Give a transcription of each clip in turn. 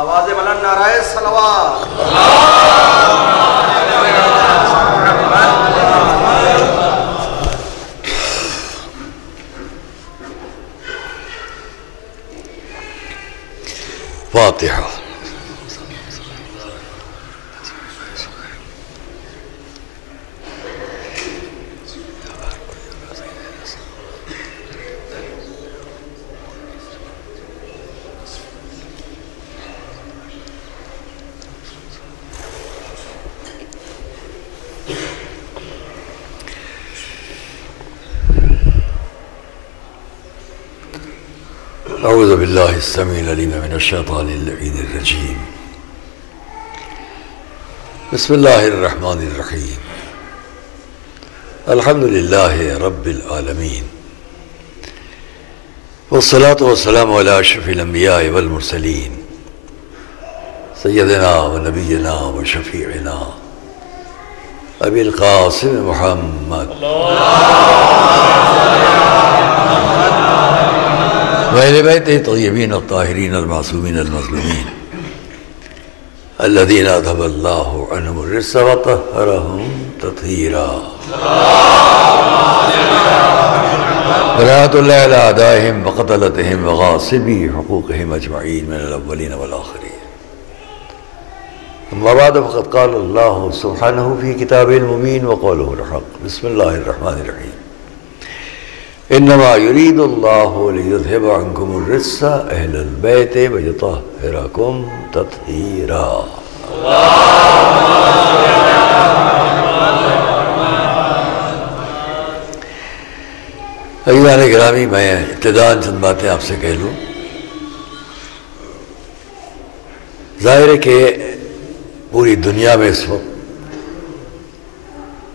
آواز بلند نعرہ صلوات۔ فاتحہ۔ اعوذ باللہ السمیع العلیم من الشیطان اللعین الرجیم۔ بسم اللہ الرحمن الرحیم۔ الحمد للہ رب العالمین، والصلاة والسلام علی اشرف الانبیاء والمرسلین، سیدنا و نبینا و شفیعنا ابی القاسم محمد وأہل بیتہ الطیبین الطاہرین المعصومین المظلومین الذین اذھب اللہ عنہم الرجس وطہرہم تطہیرا۔ برأۃ اللہ علی اعدائہم وقتلتہم وغاصبی حقوقہم اجمعین من الاولین والآخرین۔ اما بعد فقد قال اللہ سبحانہ فی کتابہ المبین وقولہ الحق۔ بسم اللہ الرحمن الرحیم۔ انما یرید اللہ لیذھب عنکم الرجس اہل البیت ویطہرکم تطہیرا۔ عزیزان گرامی، میں ابتداءً چند باتیں آپ سے کہہ لوں۔ ظاہر ہے کہ پوری دنیا میں اس وقت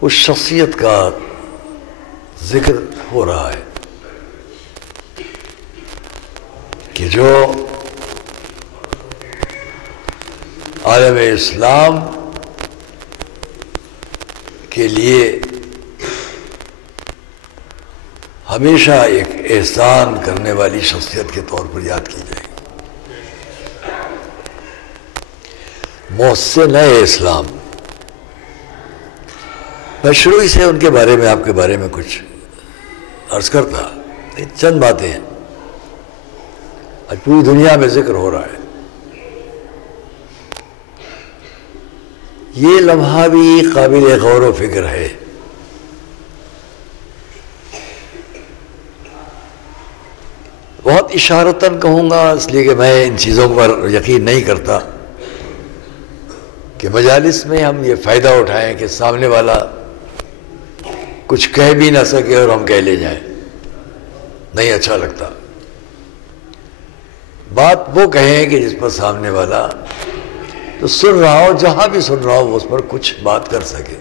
اس شخصیت کا ذکر ہو رہا ہے کہ جو عالم اسلام کے لیے ہمیشہ ایک احسان کرنے والی شخصیت کے طور پر یاد کی جائے گی، محسن اسلام۔ میں شروع ہی سے ان کے بارے میں، آپ کے بارے میں کچھ عرض کرتا، چند باتیں ہیں، آج پوری دنیا میں ذکر ہو رہا ہے۔ یہ لمحہ بھی قابل غور و فکر ہے۔ بہت اشارتاً کہوں گا، اس لیے کہ میں ان چیزوں پر یقین نہیں کرتا کہ مجالس میں ہم یہ فائدہ اٹھائیں کہ سامنے والا کچھ کہہ بھی نہ سکے اور ہم کہہ لے جائیں، نہیں اچھا لگتا۔ بات وہ کہیں کہ جس پر سامنے والا تو سن رہا ہو، جہاں بھی سن رہا ہو، اس پر کچھ بات کر سکے۔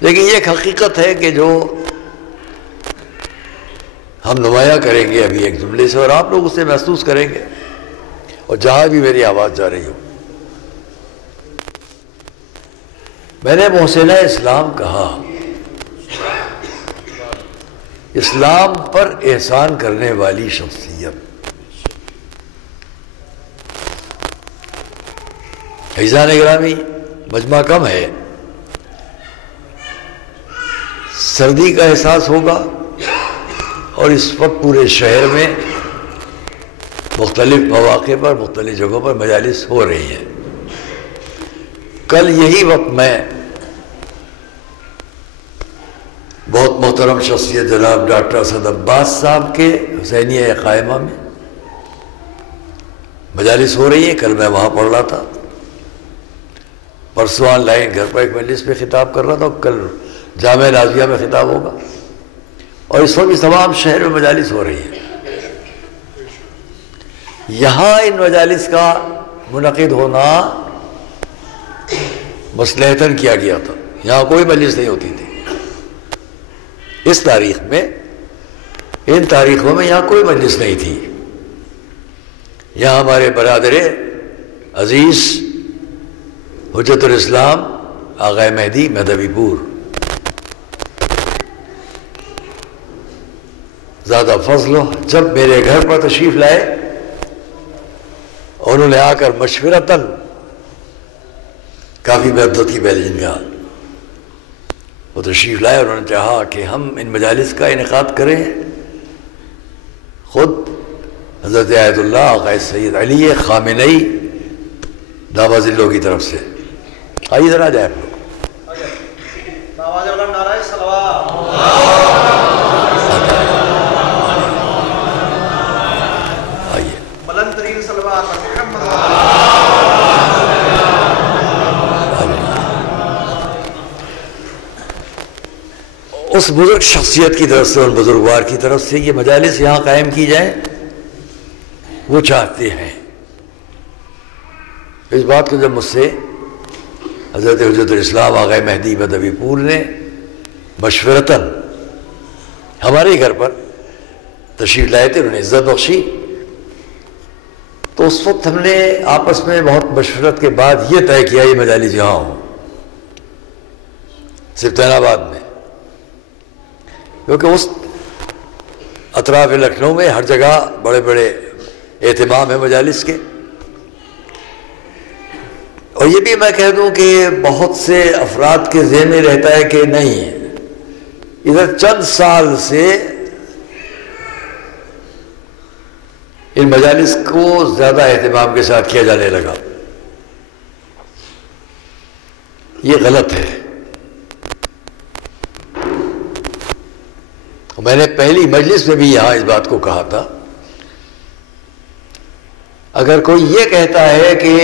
لیکن یہ ایک حقیقت ہے کہ جو ہم نمایاں کریں گے ابھی ایک جملے سے، اور آپ لوگ اسے محسوس کریں گے، اور جہاں بھی میری آواز جا رہی ہو۔ میں نے محسنہ اسلام کہا، اسلام پر احسان کرنے والی شخصیت۔ عزیزان گرامی، مجمع کم ہے، سردی کا احساس ہوگا، اور اس وقت پورے شہر میں مختلف مواقع پر، مختلف جگہوں پر مجالس ہو رہی ہیں۔ کل یہی وقت میں بہت محترم شخصیت جناب ڈاکٹر اسد عباس صاحب کے حسینیہ قائمہ میں مجالس ہو رہی ہیں، کل میں وہاں پڑھ رہا تھا، پرسوں آن لائن گھر پر ایک مجلس پہ خطاب کر رہا تھا، کل جامعہ نازیہ میں خطاب ہوگا، اور اس وقت تمام شہر میں مجالس ہو رہی ہیں۔ یہاں ان مجالس کا منعقد ہونا مصلحتاً کیا گیا تھا، یہاں کوئی مجلس نہیں ہوتی تھی اس تاریخ میں، ان تاریخوں میں یہاں کوئی مجلس نہیں تھی۔ یہاں ہمارے برادر عزیز حجت الاسلام آغا مہدی مہدوی پور زیادہ فضل جب میرے گھر پر تشریف لائے اور انہوں نے آ کر مشورتاً کافی مدت کی پہلے جن کا وہ تشریف لائے، انہوں نے چاہا کہ ہم ان مجالس کا انعقاد کریں. خود حضرت آیت اللہ آقا سید علی خامنئی دعویٰ ذلوں کی طرف سے. آئیے ذرا جائے آپ لوگ. نعرہ صلوات. آئیے بلند ترین صلوات محمد. اس بزرگ شخصیت کی طرف سے اور بزرگوار کی طرف سے یہ مجالس یہاں قائم کی جائیں، وہ چاہتے ہیں. اس بات کو جب مجھ سے حضرت حجت الاسلام آقا مہدی بدوی پور نے مشورتاً ہمارے گھر پر تشریف لائے تھے، انہوں نے عزت بخشی، تو اس وقت ہم نے آپس میں بہت مشورت کے بعد یہ طے کیا یہ مجالس یہاں ہوں، سلطان آباد میں، کیونکہ اس اطراف لکھنؤ میں ہر جگہ بڑے بڑے اہتمام ہیں مجالس کے. اور یہ بھی میں کہہ دوں کہ بہت سے افراد کے ذہن میں رہتا ہے کہ نہیں، ادھر چند سال سے ان مجالس کو زیادہ اہتمام کے ساتھ کیا جانے لگا. یہ غلط ہے. میں نے پہلی مجلس میں بھی یہاں اس بات کو کہا تھا، اگر کوئی یہ کہتا ہے کہ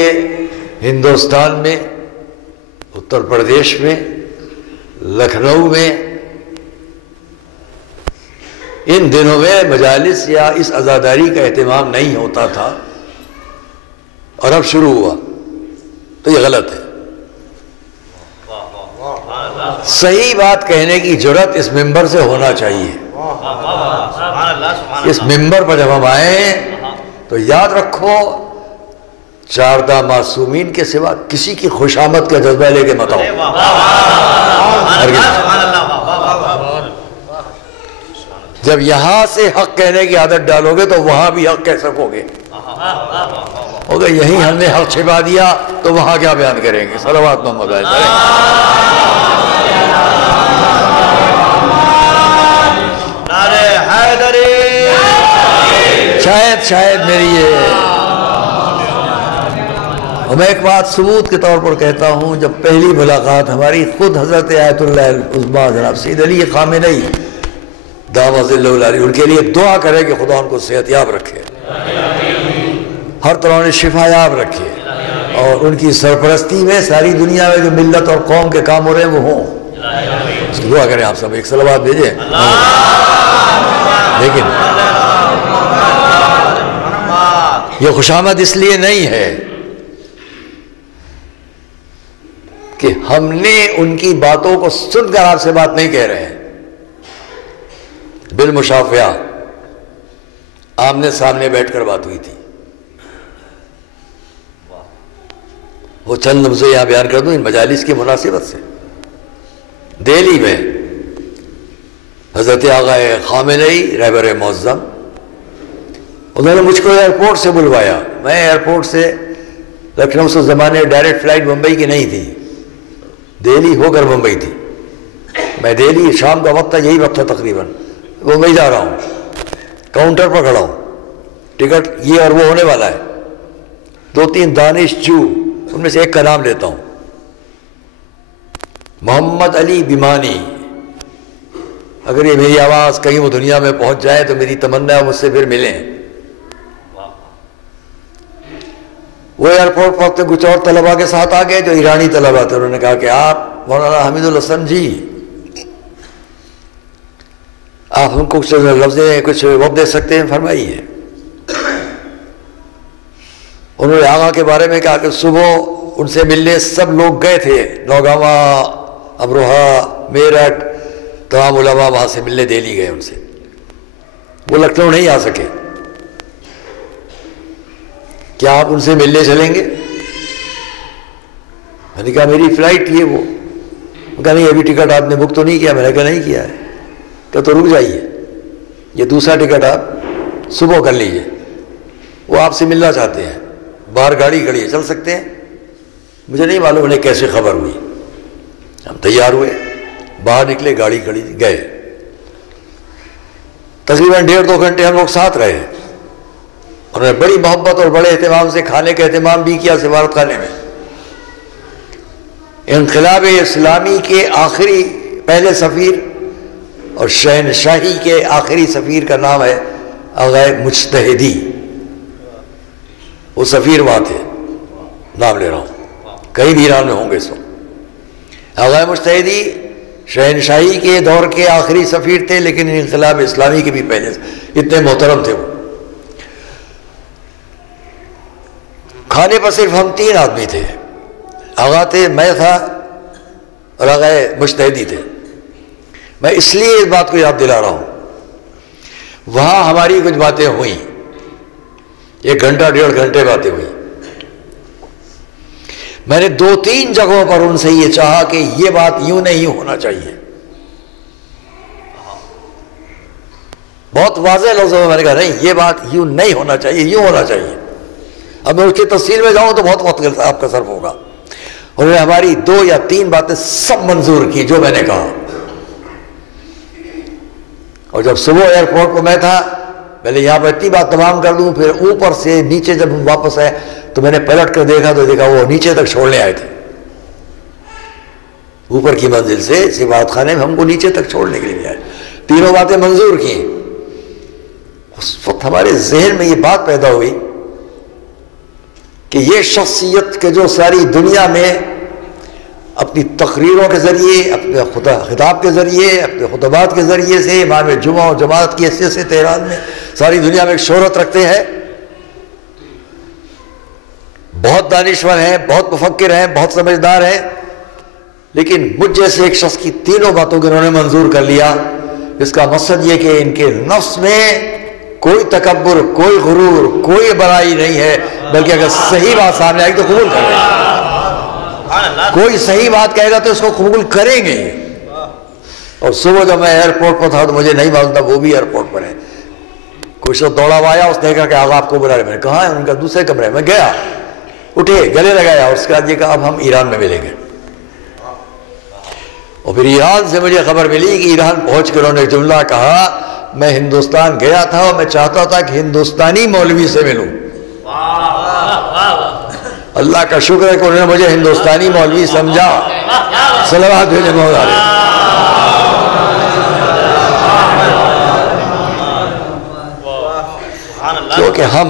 ہندوستان میں، اتر پردیش میں، لکھنؤ میں ان دنوں میں مجالس یا اس عزاداری کا اہتمام نہیں ہوتا تھا اور اب شروع ہوا، تو یہ غلط ہے. صحیح بات کہنے کی جرأت اس ممبر سے ہونا چاہیے. اس ممبر پر جب ہم آئیں تو یاد رکھو، چاردہ معصومین کے سوا کسی کی خوشامد کا جذبہ لے کے مت آؤ. جب یہاں سے حق کہنے کی عادت ڈالو گے تو وہاں بھی حق کہہ سکو گے. اگر یہیں ہم نے حق چھپا دیا تو وہاں کیا بیان کریں گے؟ صلوات محمد علیہ وسلم. شاید میری یہ، اور میں ایک بات ثبوت کے طور پر کہتا ہوں، جب پہلی ملاقات ہماری خود حضرت آیت اللہ العظمیٰ جناب سید علی خامنئی دامت ظلہ العلی، ان کے لیے دعا کرے کہ خدا ان کو صحت یاب رکھے، ہر طرح شفا یاب رکھے، اور ان کی سرپرستی میں ساری دنیا میں جو ملت اور قوم کے کام ہو رہے ہیں وہ ہوں. اس کی دعا کریں. آپ سب ایک صلوات بھیجیں. لیکن یہ خوشامد اس لیے نہیں ہے کہ ہم نے ان کی باتوں کو سن کر آپ سے بات نہیں کہہ رہے ہیں. بالمشافہہ آمنے سامنے بیٹھ کر بات ہوئی تھی. وہ چند لفظ یہاں بیان کر دوں ان مجالس کی مناسبت سے. دہلی میں حضرت آقا خامنئی رہبر معظم، انہوں نے مجھ کو ایئرپورٹ سے بلوایا. میں ایئرپورٹ سے لکھنؤ سے زمانے ڈائریکٹ فلائٹ ممبئی کی نہیں تھی، دہلی ہو کر ممبئی تھی. میں دہلی شام کا وقت تھا، یہی وقت تھا تقریباً، ممبئی جا رہا ہوں، کاؤنٹر پر کھڑا ہوں، ٹکٹ یہ اور وہ ہونے والا ہے. 2-3 دانش جو، ان میں سے ایک کا نام لیتا ہوں، محمد علی بیمانی. اگر یہ میری آواز کہیں وہ دنیا میں پہنچ جائے تو میری تمنا ہے مجھ سے پھر ملیں. وہ ایئرپورٹ پر کچھ اور طلباء کے ساتھ آ گئے جو ایرانی طلباء تھے. انہوں نے کہا کہ آپ مولانا حمید الحسن جی، آپ ہم کو کچھ لفظیں کچھ وقت دے سکتے ہیں؟ فرمائیے. انہوں نے آقا کے بارے میں کہا کہ صبح ان سے ملنے سب لوگ گئے تھے، نوگاواں، امروہہ، میرٹھ، تمام علماء وہاں سے ملنے دہلی گئے ان سے. وہ لکھنؤ نہیں آ سکے. کیا آپ ان سے ملنے چلیں گے؟ میں نے کہا میری فلائٹ تھی وہ. کہا نہیں ابھی ٹکٹ آپ نے بک تو نہیں کیا. میں نے کہا نہیں کیا ہے. کہ تو رک جائیے، یہ دوسرا ٹکٹ آپ صبح کر لیجئے، وہ آپ سے ملنا چاہتے ہیں. باہر گاڑی کھڑی ہے، چل سکتے ہیں؟ مجھے نہیں معلوم انہیں کیسے خبر ہوئی. ہم تیار ہوئے، باہر نکلے، گاڑی کھڑی تھی، گئے. تقریباً 1.5-2 گھنٹے ہم لوگ ساتھ رہے. انہوں نے بڑی محبت اور بڑے اہتمام سے کھانے کا اہتمام بھی کیا سفارت خانے میں. انقلاب اسلامی کے آخری پہلے سفیر اور شہنشاہی کے آخری سفیر کا نام ہے آغا مجتہدی. وہ سفیر وہاں تھے، نام لے رہا ہوں، کہیں بھی ایران میں ہوں گے اس وقت. آغا مجتہدی شہنشاہی کے دور کے آخری سفیر تھے، لیکن انقلاب اسلامی کے بھی پہلے اتنے محترم تھے وہ. کھانے پر صرف ہم 3 آدمی تھے. آغا تھے، میں تھا اور آغا مجتہدی تھے. میں اس لیے اس بات کو یاد دلا رہا ہوں، وہاں ہماری کچھ باتیں ہوئیں، 1 گھنٹہ 1.5 گھنٹے باتیں ہوئیں. میں نے 2-3 جگہوں پر ان سے یہ چاہا کہ یہ بات یوں نہیں ہونا چاہیے. بہت واضح لفظوں میں میں نے کہا نہیں، یہ بات یوں نہیں ہونا چاہیے، یوں ہونا چاہیے. اب میں اس کی تفصیل میں جاؤں تو بہت وقت آپ کا صرف ہوگا. انہوں نے ہماری 2 یا 3 باتیں سب منظور کی جو میں نے کہا. اور جب صبح ایئرپورٹ پہ میں تھا، پہلے یہاں پر اتنی بات تمام کر دوں، پھر اوپر سے نیچے جب ہم واپس آئے تو میں نے پلٹ کر دیکھا تو دیکھا وہ نیچے تک چھوڑنے آئے تھے. اوپر کی منزل سے سفارت خانے میں ہم کو نیچے تک چھوڑنے کے لیے آئے. 3 باتیں منظور کی. اس وقت ہمارے ذہن میں یہ بات پیدا ہوئی کہ یہ شخصیت کے جو ساری دنیا میں اپنی تقریروں کے ذریعے، اپنے خطاب کے ذریعے، اپنے خطبات کے ذریعے سے امام جمعہ و جماعت کی حیثیت سے تہران میں ساری دنیا میں ایک شہرت رکھتے ہیں، بہت دانشور ہیں، بہت مفکر ہیں، بہت سمجھدار ہیں، لیکن مجھ جیسے ایک شخص کی 3 باتوں کو انہوں نے منظور کر لیا. اس کا مقصد یہ کہ ان کے نفس میں کوئی تکبر، کوئی غرور، کوئی برائی نہیں ہے، بلکہ اگر صحیح بات سامنے آئے گی تو قبول کریں گے. کوئی صحیح بات کہے گا تو اس کو قبول کریں گے. اور صبح جب میں ایئرپورٹ پر تھا تو مجھے نہیں معلوم تھا وہ بھی ایئرپورٹ پر ہے. کوئی شخص دوڑا ہوا آیا، اس نے کہا کہ آغا آپ کو بلا رہے. میں نے کہا ان کا دوسرے کمرے میں گیا، اٹھے، گلے لگایا، اور اس کے بعد یہ کہا اب ہم ایران میں ملیں گے. اور پھر ایران سے مجھے خبر ملی کہ ایران پہنچ کر انہوں نے جملہ کہا میں ہندوستان گیا تھا اور میں چاہتا تھا کہ ہندوستانی مولوی سے ملوں. اللہ کا شکر ہے کہ انہوں نے مجھے ہندوستانی مولوی سمجھا. صلوات بھیجے مولا علیہ. کیونکہ ہم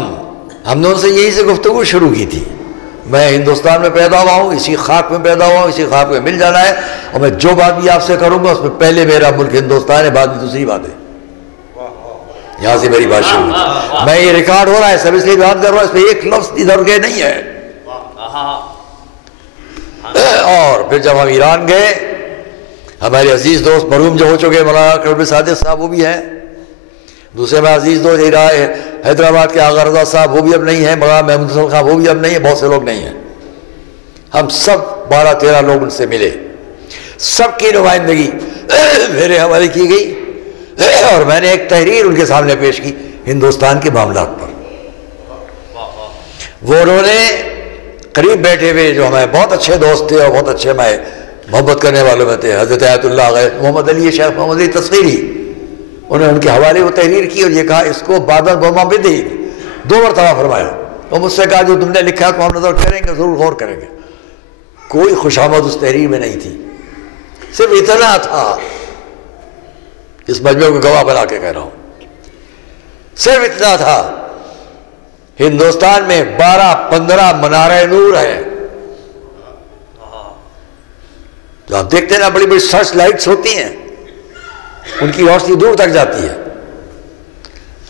نے ان سے یہی سے گفتگو شروع کی تھی. میں ہندوستان میں پیدا ہوا ہوں، اسی خاک میں پیدا ہوا ہوں، اسی خاک میں مل جانا ہے، اور میں جو بات بھی آپ سے کروں گا اس میں پہلے میرا ملک ہندوستان ہے، بعد میں دوسری بات ہے. یہاں سے میری بات شروع. میں یہ ریکارڈ ہو رہا ہے سب اس لیے بیان کر رہا ہوں، اس پہ ایک لفظ ادھر گئے نہیں ہے. اور پھر جب ہم ایران گئے، ہمارے عزیز دوست مرحوم جو ہو چکے مولانا کرب صادق صاحب وہ بھی ہیں. دوسرے میں عزیز دوست حیدرآباد کے آغا رضا صاحب وہ بھی اب نہیں ہیں. مولانا محمود حسن خان وہ بھی اب نہیں ہیں. بہت سے لوگ نہیں ہیں. ہم سب 12-13 لوگ ان سے ملے. سب کی نمائندگی میرے حوالے کی گئی اور میں نے ایک تحریر ان کے سامنے پیش کی ہندوستان کے معاملات پر. وہ انہوں نے قریب بیٹھے ہوئے جو ہمارے بہت اچھے دوست تھے اور بہت اچھے ہمارے محبت کرنے والوں میں تھے، حضرت آیت اللہ محمد علی شیخ محمد علی تصغیری، انہوں نے ان کے حوالے وہ تحریر کی اور یہ کہا اس کو بادل بما بدی 2 مرتبہ فرمایا. اور مجھ سے کہا جو تم نے لکھا تو ہم نظر کریں گے، ضرور غور کریں گے. کوئی خوشامد اس تحریر میں نہیں تھی، صرف اتنا تھا. اس مجمع کو گواہ بنا کے کہہ رہا ہوں، صرف اتنا تھا ہندوستان میں 12-15 منارہ نور ہیں. جو آپ دیکھتے ہیں نا بڑی بڑی سرچ لائٹس ہوتی ہیں، ان کی روشنی دور تک جاتی ہے،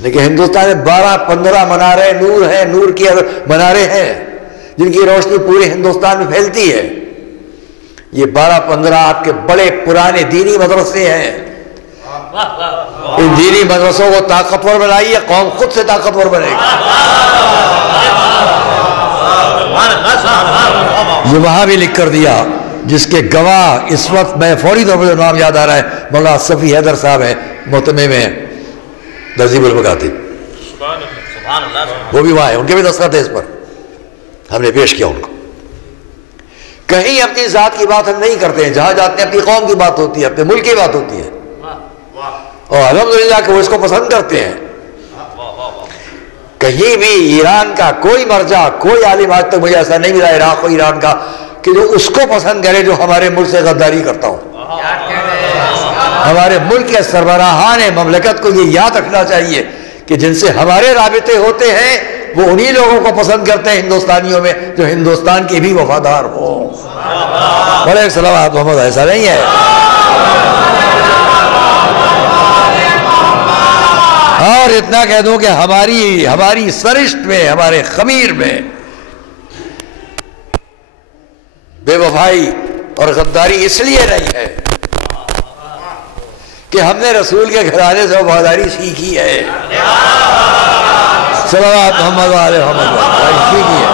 لیکن ہندوستان میں 12-15 منارہ نور ہیں، نور کے منارے ہیں جن کی روشنی پورے ہندوستان میں پھیلتی ہے. یہ 12-15 آپ کے بڑے پرانے دینی مدرسے ہیں. ان دینی مدرسوں کو طاقتور بنائیے، قوم خود سے طاقتور بنے گی. یہ وہاں بھی لکھ کر دیا جس کے گواہ اس وقت میں فوری طور پر نام یاد آ رہا ہے مولانا صفی حیدر صاحب ہیں، محتمے میں تہذیب المکاتب، وہ بھی وہاں ہیں، ان کے بھی دستخط ہے اس پر. ہم نے پیش کیا ان کو. کہیں اپنی ذات کی بات ہم نہیں کرتے ہیں، جہاں جاتے ہیں اپنی قوم کی بات ہوتی ہے، اپنے ملک کی بات ہوتی ہے، اور الحمدللہ کہ وہ اس کو پسند کرتے ہیں. کہیں بھی ایران کا کوئی مرجع، کوئی عالم آج تک مجھے ایسا نہیں ملا عراق و ایران کا کہ جو اس کو پسند کرے جو ہمارے ملک سے غداری کرتا ہو. ہمارے ملک کے سربراہان مملکت کو یہ یاد رکھنا چاہیے کہ جن سے ہمارے رابطے ہوتے ہیں وہ انہی لوگوں کو پسند کرتے ہیں ہندوستانیوں میں جو ہندوستان کے بھی وفادار ہوں. بڑے صلوات محمد. ایسا نہیں ہے. اور اتنا کہہ دوں کہ ہماری سرشت میں، ہمارے خمیر میں بے وفائی اور غداری اس لیے نہیں ہے کہ ہم نے رسول کے گھرانے سے وفاداری سیکھی ہے. صلوات محمد علیہ محمد سیکھی ہے.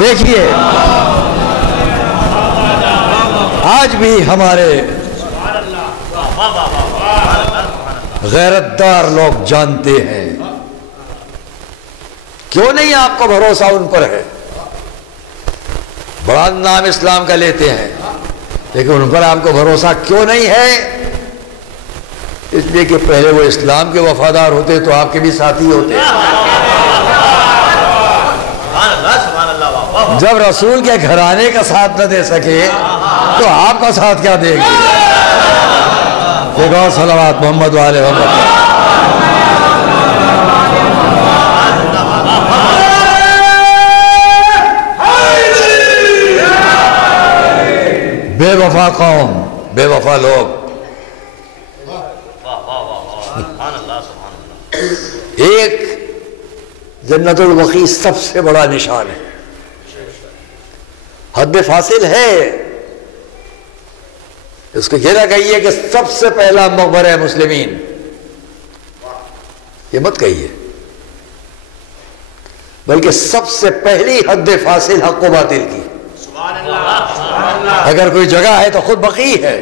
دیکھیے آج بھی ہمارے غیرت دار لوگ جانتے ہیں. کیوں نہیں آپ کو بھروسہ ان پر ہے؟ بڑا نام اسلام کا لیتے ہیں لیکن ان پر آپ کو بھروسہ کیوں نہیں ہے؟ اس لیے کہ پہلے وہ اسلام کے وفادار ہوتے تو آپ کے بھی ساتھی ہوتے. جب رسول کے گھرانے کا ساتھ نہ دے سکے تو آپ کا ساتھ کیا دے گی؟ دیکھو صلوات محمد والے محمد. بے وفا قوم، بے وفا لوگ. ایک جنت البقیع سب سے بڑا نشان ہے، حد فاصل ہے. اس کو یہ نہ کہیے کہ سب سے پہلا مقبرہ مسلمین، یہ مت کہیے، بلکہ سب سے پہلی حد فاصل حق و باطل کی. اگر کوئی جگہ ہے تو خود بقیع ہے.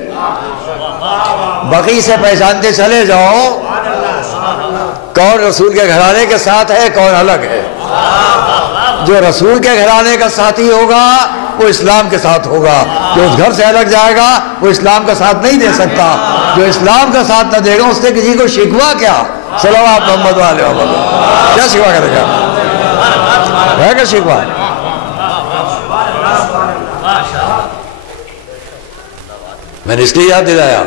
بقیع سے پہچانتے چلے جاؤ کون رسول کے گھرانے کے ساتھ ہے، کون الگ ہے. جو رسول کے گھرانے کا ساتھی ہوگا وہ اسلام کے ساتھ ہوگا، جو اس گھر سے الگ جائے گا وہ اسلام کا ساتھ نہیں دے سکتا. جو اسلام کا ساتھ نہ دے گا اس نے کسی کو شکوہ کیا؟ صلوات محمد والے محمد. کیا شکوہ کرے گا؟ ہے کیا شکوہ؟ میں نے اس لیے یاد دلایا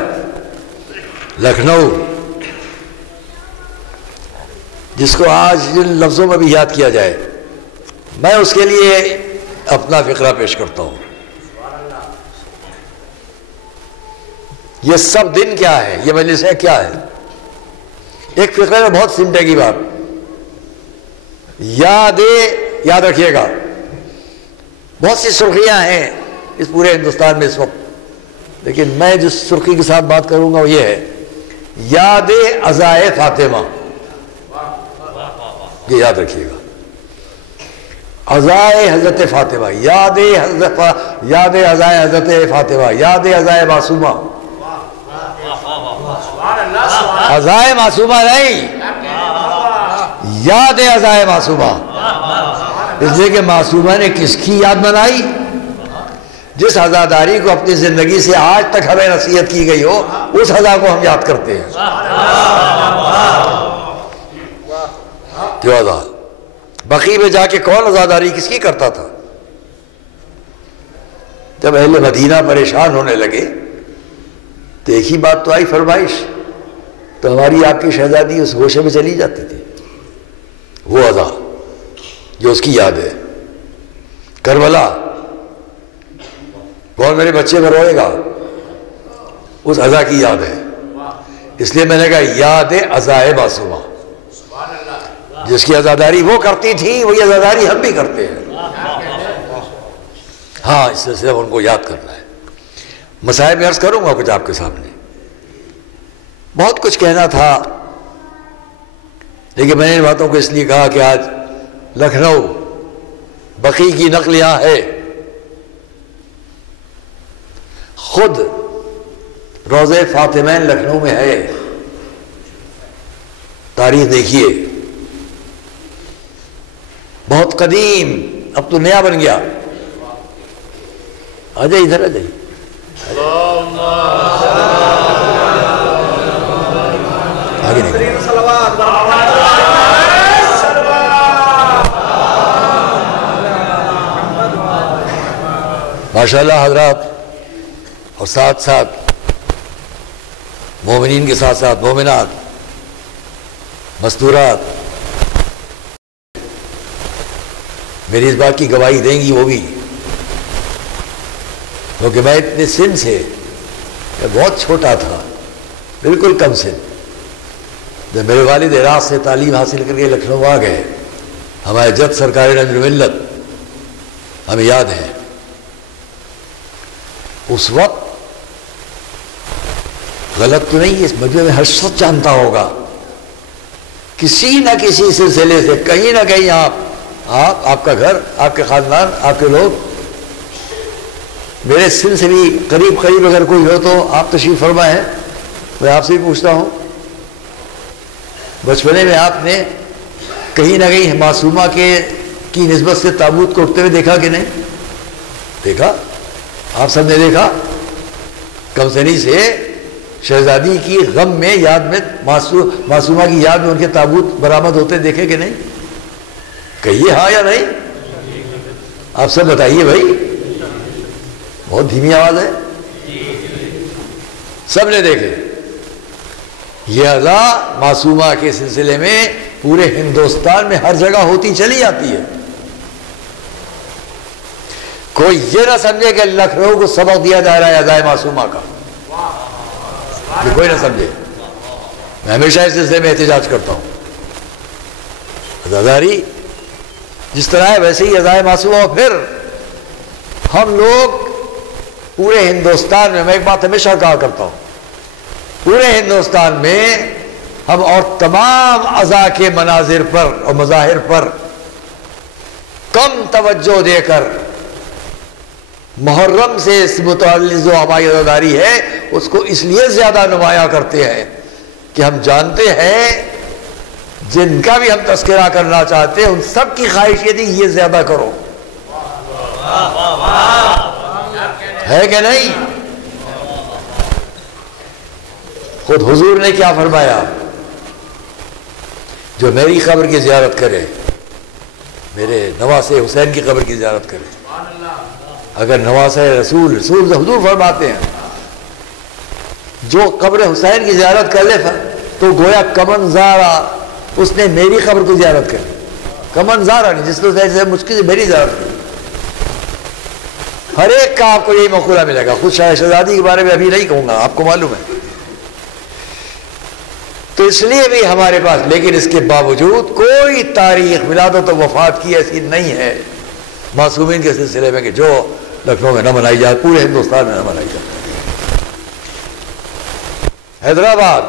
لکھنؤ، جس کو آج جن لفظوں میں بھی یاد کیا جائے، میں اس کے لیے اپنا فقرہ پیش کرتا ہوں. یہ سب دن کیا ہے، یہ مجلسیں کیا ہے؟ ایک فقرے میں بہت سمٹے کی بات یاد رکھیے گا. بہت سی سرخیاں ہیں اس پورے ہندوستان میں اس وقت، لیکن میں جس سرخی کے ساتھ بات کروں گا وہ یہ ہے یاد عزائے فاطمہ. یہ یاد رکھیے گا، عزائے حضرت فاطمہ، یاد عزائے حضرت فاطمہ، یاد عزائے معصومہ. عزائے معصومہ نہیں، یاد عزائے معصومہ. اس لیے کہ معصومہ نے کس کی یاد بنائی؟ جس عزاداری کو اپنی زندگی سے آج تک ہمیں نصیحت کی گئی ہو، اس عزا کو ہم یاد کرتے ہیں. بقیع میں جا کے کون عزاداری کس کی کرتا تھا؟ جب اہل مدینہ پریشان ہونے لگے تو ایک ہی بات تو آئی فرمائش، تو ہماری آپ کی شہزادی اس گوشے میں چلی جاتی تھی. وہ عزا جو اس کی یاد ہے. کربلا، کون میرے بچے میں روئے گا، اس عزا کی یاد ہے. اس لیے میں نے کہا یاد عزائے معصومہ. جس کی عزاداری وہ کرتی تھی وہی عزاداری ہم بھی کرتے ہیں. ہاں، اس سے صرف ان کو یاد کرنا ہے. مسائل میں عرض کروں گا کچھ آپ کے سامنے. بہت کچھ کہنا تھا لیکن میں نے ان باتوں کو اس لیے کہا کہ آج لکھنؤ بقیع کی نقل یہاں ہے. خود روضہ فاطمین لکھنؤ میں ہے، تاریخ دیکھیے، بہت قدیم، اب تو نیا بن گیا. آ جائیے ادھر، آ جائیے. آگے نہیں ماشاء اللہ حضرات، اور ساتھ ساتھ مومنین کے ساتھ ساتھ مومنات، مستورات میری اس بات کی گواہی دیں گی وہ بھی، کیونکہ میں اتنے سن سے بہت چھوٹا تھا، بالکل کم سن، جب میرے والد عراق سے تعلیم حاصل کر کے لکھنؤ آ گئے، ہمارے جد سرکار رنج ملت ہمیں یاد ہے، اس وقت غلط تو نہیں، اس مجمع میں ہر شخص جانتا ہوگا، کسی نہ کسی سلسلے سے کہیں نہ کہیں آپ کا گھر، آپ کے خاندان، آپ کے لوگ، میرے سن سے بھی قریب اگر کوئی ہو تو آپ تشریف فرما ہے. میں آپ سے بھی پوچھتا ہوں، بچپنے میں آپ نے کہیں نہ کہیں معصومہ کی نسبت سے تابوت کو اٹھتے ہوئے دیکھا کہ نہیں دیکھا؟ آپ سب نے دیکھا. کم سنی سے شہزادی کی غم میں، یاد میں، معصومہ کی یاد میں ان کے تابوت برآمد ہوتے دیکھے کہ نہیں؟ کہیے ہاں یا نہیں؟ آپ سب بتائیے بھائی. بہت دھیمی آواز ہے. سب نے دیکھے. یہ ادا معصومہ کے سلسلے میں پورے ہندوستان میں ہر جگہ ہوتی چلی جاتی ہے. کوئی یہ نہ سمجھے کہ لکھنؤ کو سبق دیا جا رہا ہے ادائے معصومہ کا، یہ کوئی نہ سمجھے. میں ہمیشہ اس سلسلے میں احتجاج کرتا ہوں. اداداری جس طرح ہے ویسے ہی ادائے معصومہ. پھر ہم لوگ پورے ہندوستان میں ایک بات ہمیشہ کہا کرتا ہوں، پورے ہندوستان میں ہم اور تمام اعضاء کے مناظر پر اور مظاہر پر کم توجہ دے کر محرم سے اس متعلق جو ہماری عزاداری ہے اس کو اس لیے زیادہ نمایاں کرتے ہیں کہ ہم جانتے ہیں جن کا بھی ہم تذکرہ کرنا چاہتے ہیں ان سب کی خواہش یہ تھی یہ زیادہ کرو. ہے کہ نہیں؟ خود حضور نے کیا فرمایا؟ جو میری قبر کی زیارت کرے، میرے نواسے حسین کی قبر کی زیارت کرے. اگر نواسے رسول حضور فرماتے ہیں جو قبر حسین کی زیارت کر لے تو گویا کمن زارا، اس نے میری قبر کو زیارت کر لی. کمن زارا نہیں، جس نے مشکل سے میری زیارت کی. ہر ایک کا آپ کو یہی مقولہ ملے گا. خود شاہ شہزادی کے بارے میں ابھی نہیں کہوں گا، آپ کو معلوم ہے. تو اس لیے بھی ہمارے پاس، لیکن اس کے باوجود کوئی تاریخ میلاد و وفات کی ایسی نہیں ہے معصومین کے سلسلے میں کہ جو لکھنؤ میں نہ منائی جائے، پورے ہندوستان میں نہ منائی جائے. حیدرآباد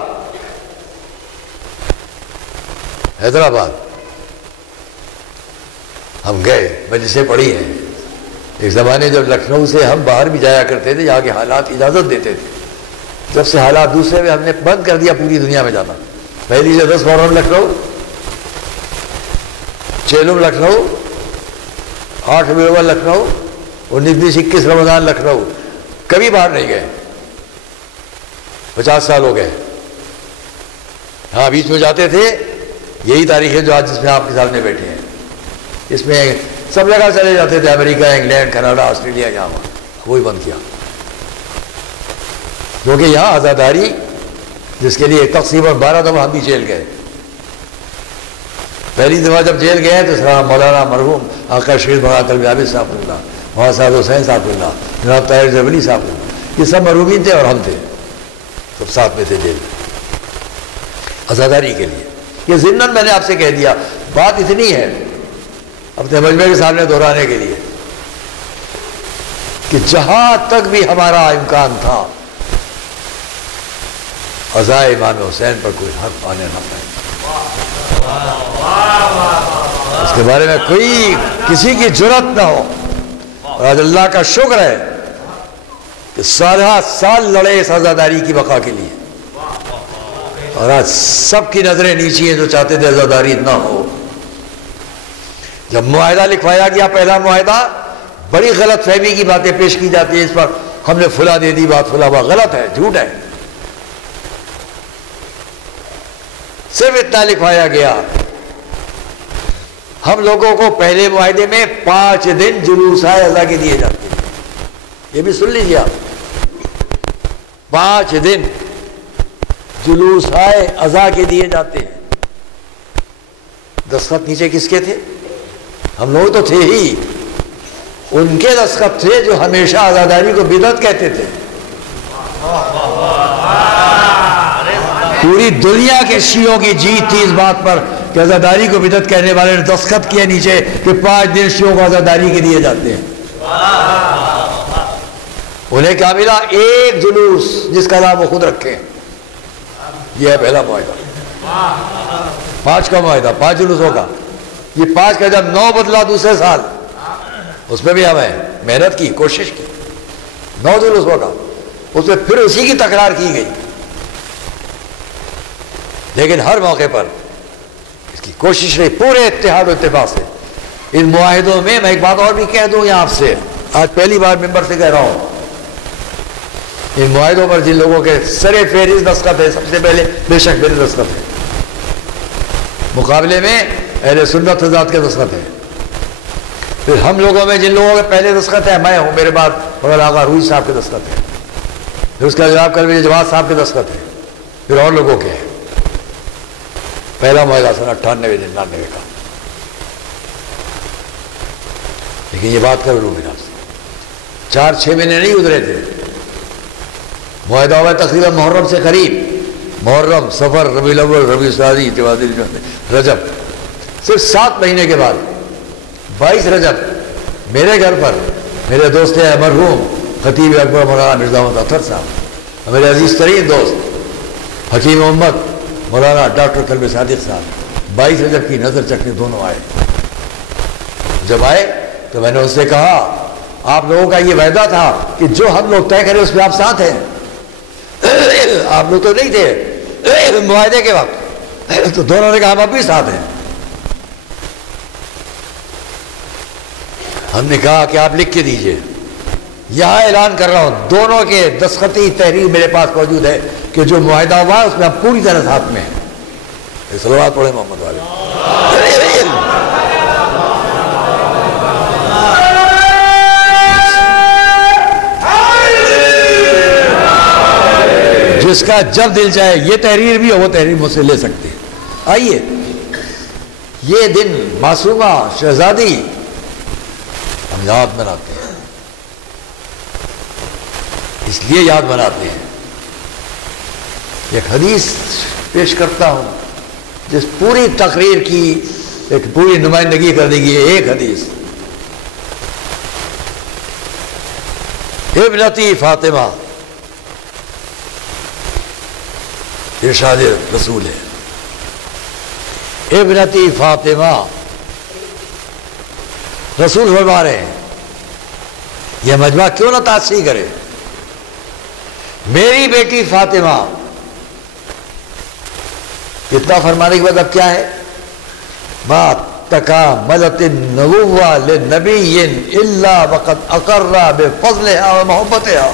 ہم گئے، مجلسیں پڑھی ہیں. ایک زمانے جب لکھنؤ سے ہم باہر بھی جایا کرتے تھے، یہاں کے حالات اجازت دیتے تھے. جب سے حالات دوسرے میں، ہم نے بند کر دیا پوری دنیا میں جانا. پہلی سے 10 محرم لکھنؤ، 6 لکھنؤ، 8 ربیع الاول لکھنؤ، 19 20 21 رمضان لکھنؤ. کبھی باہر نہیں گئے. 50 سال ہو گئے. ہاں بیچ میں جاتے تھے. یہی تاریخ ہے جو آج جس میں آپ کے سامنے بیٹھے ہیں. اس میں سب جگہ چلے جاتے تھے، امریکہ، انگلینڈ، کینیڈا، آسٹریلیا، یہاں وہی بند کیا. کیونکہ یہاں عزاداری جس کے لیے تقریباً 12 دفعہ ہم بھی جیل گئے. پہلی دفعہ جب جیل گئے تو جناب مولانا مرحوم آقا شہید مولانا طلبی عابد صاحب اللہ، مولانا صاحب حسین صاحب اللہ، جناب طاہر جبلی صاحب اللہ، یہ سب مرحومین تھے اور ہم تھے، سب ساتھ میں تھے جیل عزاداری کے لیے. یہ ضمناً میں نے آپ سے کہہ دیا. بات اتنی ہے اپنے مجمع کے سامنے دہرانے کے لیے کہ جہاں تک بھی ہمارا امکان تھا عزائے امام حسین پر کوئی حق آنے نہ پائے. اس کے بارے میں کوئی کسی کی جرات نہ ہو. اور آج اللہ کا شکر ہے کہ 7 لڑے اس عزاداری کی بقا کے لیے، اور آج سب کی نظریں نیچی ہیں جو چاہتے تھے عزاداری نہ ہو۔ جب معاہدہ لکھوایا گیا، پہلا معاہدہ، بڑی غلط فہمی کی باتیں پیش کی جاتی ہیں اس پر، ہم نے فلاں دے دی بات فلاں، غلط ہے، جھوٹ ہے۔ صرف اتنا لکھوایا گیا، ہم لوگوں کو پہلے معاہدے میں 5 دن جلوس اضا کے دیے جاتے ہیں، یہ بھی سن لیجیے آپ، 5 دن جلوس اضا کے دیے جاتے ہیں۔ دستخط نیچے کس کے تھے؟ ہم لوگ تو تھے ہی، ان کے دستخط تھے جو ہمیشہ عزاداری کو بدعت کہتے تھے۔ پوری دنیا کے شیعوں کی جیت تھی اس بات پر کہ عزاداری کو بدعت کہنے والے نے دستخط کیا نیچے کہ 5 دن شیعوں کو عزاداری کے دیے جاتے ہیں۔ انہیں کیا ملا؟ ایک جلوس جس کا نام وہ خود رکھیں۔ یہ ہے پہلا معاہدہ، 5 کا معاہدہ، 5 جلوسوں کا۔ یہ 5 کا جب 9 بدلا دوسرے سال، اس میں بھی ہمیں محنت کی، کوشش کی، 9 جلوسوں کا، اس میں پھر اسی کی تکرار کی گئی، لیکن ہر موقع پر اس کی کوشش رہی پورے اتحاد و اتفاق سے۔ ان معاہدوں میں میں ایک بات اور بھی کہہ دوں یہاں آپ سے، آج پہلی بار ممبر سے کہہ رہا ہوں، ان معاہدوں پر جن لوگوں کے سر فہرست دستخط ہے، سب سے پہلے بے شک میرے دستخط ہے، مقابلے میں اہل سنت حضرات کے دستخط ہے، پھر ہم لوگوں میں جن لوگوں کے پہلے دستخط ہے، میں ہوں، میرے بعد مولانا آغا روئی صاحب کے دستخط ہے، پھر اس کا جواب کر جواد صاحب کے دستخط ہے، پھر اور لوگوں کے ہیں۔ پہلا معاہدہ سن 98-99 کا، لیکن یہ بات کر لوں میرا 4-6 مہینے نہیں گزرے تھے، معاہدہ ہوا تقریباً محرم سے قریب، محرم، صفر، ربیع الاول، ربیع الثانی، جمادی رجب، صرف 7 مہینے کے بعد 22 رجب میرے گھر پر میرے دوست مرحوم خطیب اکبر مولانا مرزا محمد اطہر صاحب، میرے عزیز ترین دوست حکیم امت مولانا ڈاکٹر طلب صادق صاحب 22 رجب کی نظر چکھنے دونوں آئے۔ جب آئے تو میں نے ان سے کہا آپ لوگوں کا یہ وعدہ تھا کہ جو ہم لوگ طے کریں اس میں آپ ساتھ ہیں، آپ لوگ تو نہیں تھے معاہدے کے وقت، تو دونوں نے کہا ہم اب بھی ساتھ ہیں۔ ہم نے کہا کہ آپ لکھ کے دیجئے، یہاں اعلان کر رہا ہوں، دونوں کے دستخطی تحریر میرے پاس موجود ہے کہ جو معاہدہ ہوا ہے اس میں آپ پوری طرح ساتھ میں ہیں۔ صلوات پڑھیں محمد والے۔ جس کا جب دل چاہے یہ تحریر بھی ہو وہ تحریر مجھ سے لے سکتے ہیں۔ آئیے، یہ دن معصومہ شہزادی ہم یاد مناتے ہیں، اس لیے یاد مناتے ہیں۔ ایک حدیث پیش کرتا ہوں جس پوری تقریر کی ایک پوری نمائندگی کرنے کی ایک حدیث۔ ابنتی فاطمہ، ارشاد رسول ہے، ابنتی فاطمہ، رسول فرما رہے ہیں، یہ مجمع کیوں نہ تاثیر کرے، میری بیٹی فاطمہ۔ اتنا فرمانے کے بعد اب کیا ہے؟ ما تکاملت النبوہ لنبی الا وقد اقر بفضلها ومحبتها۔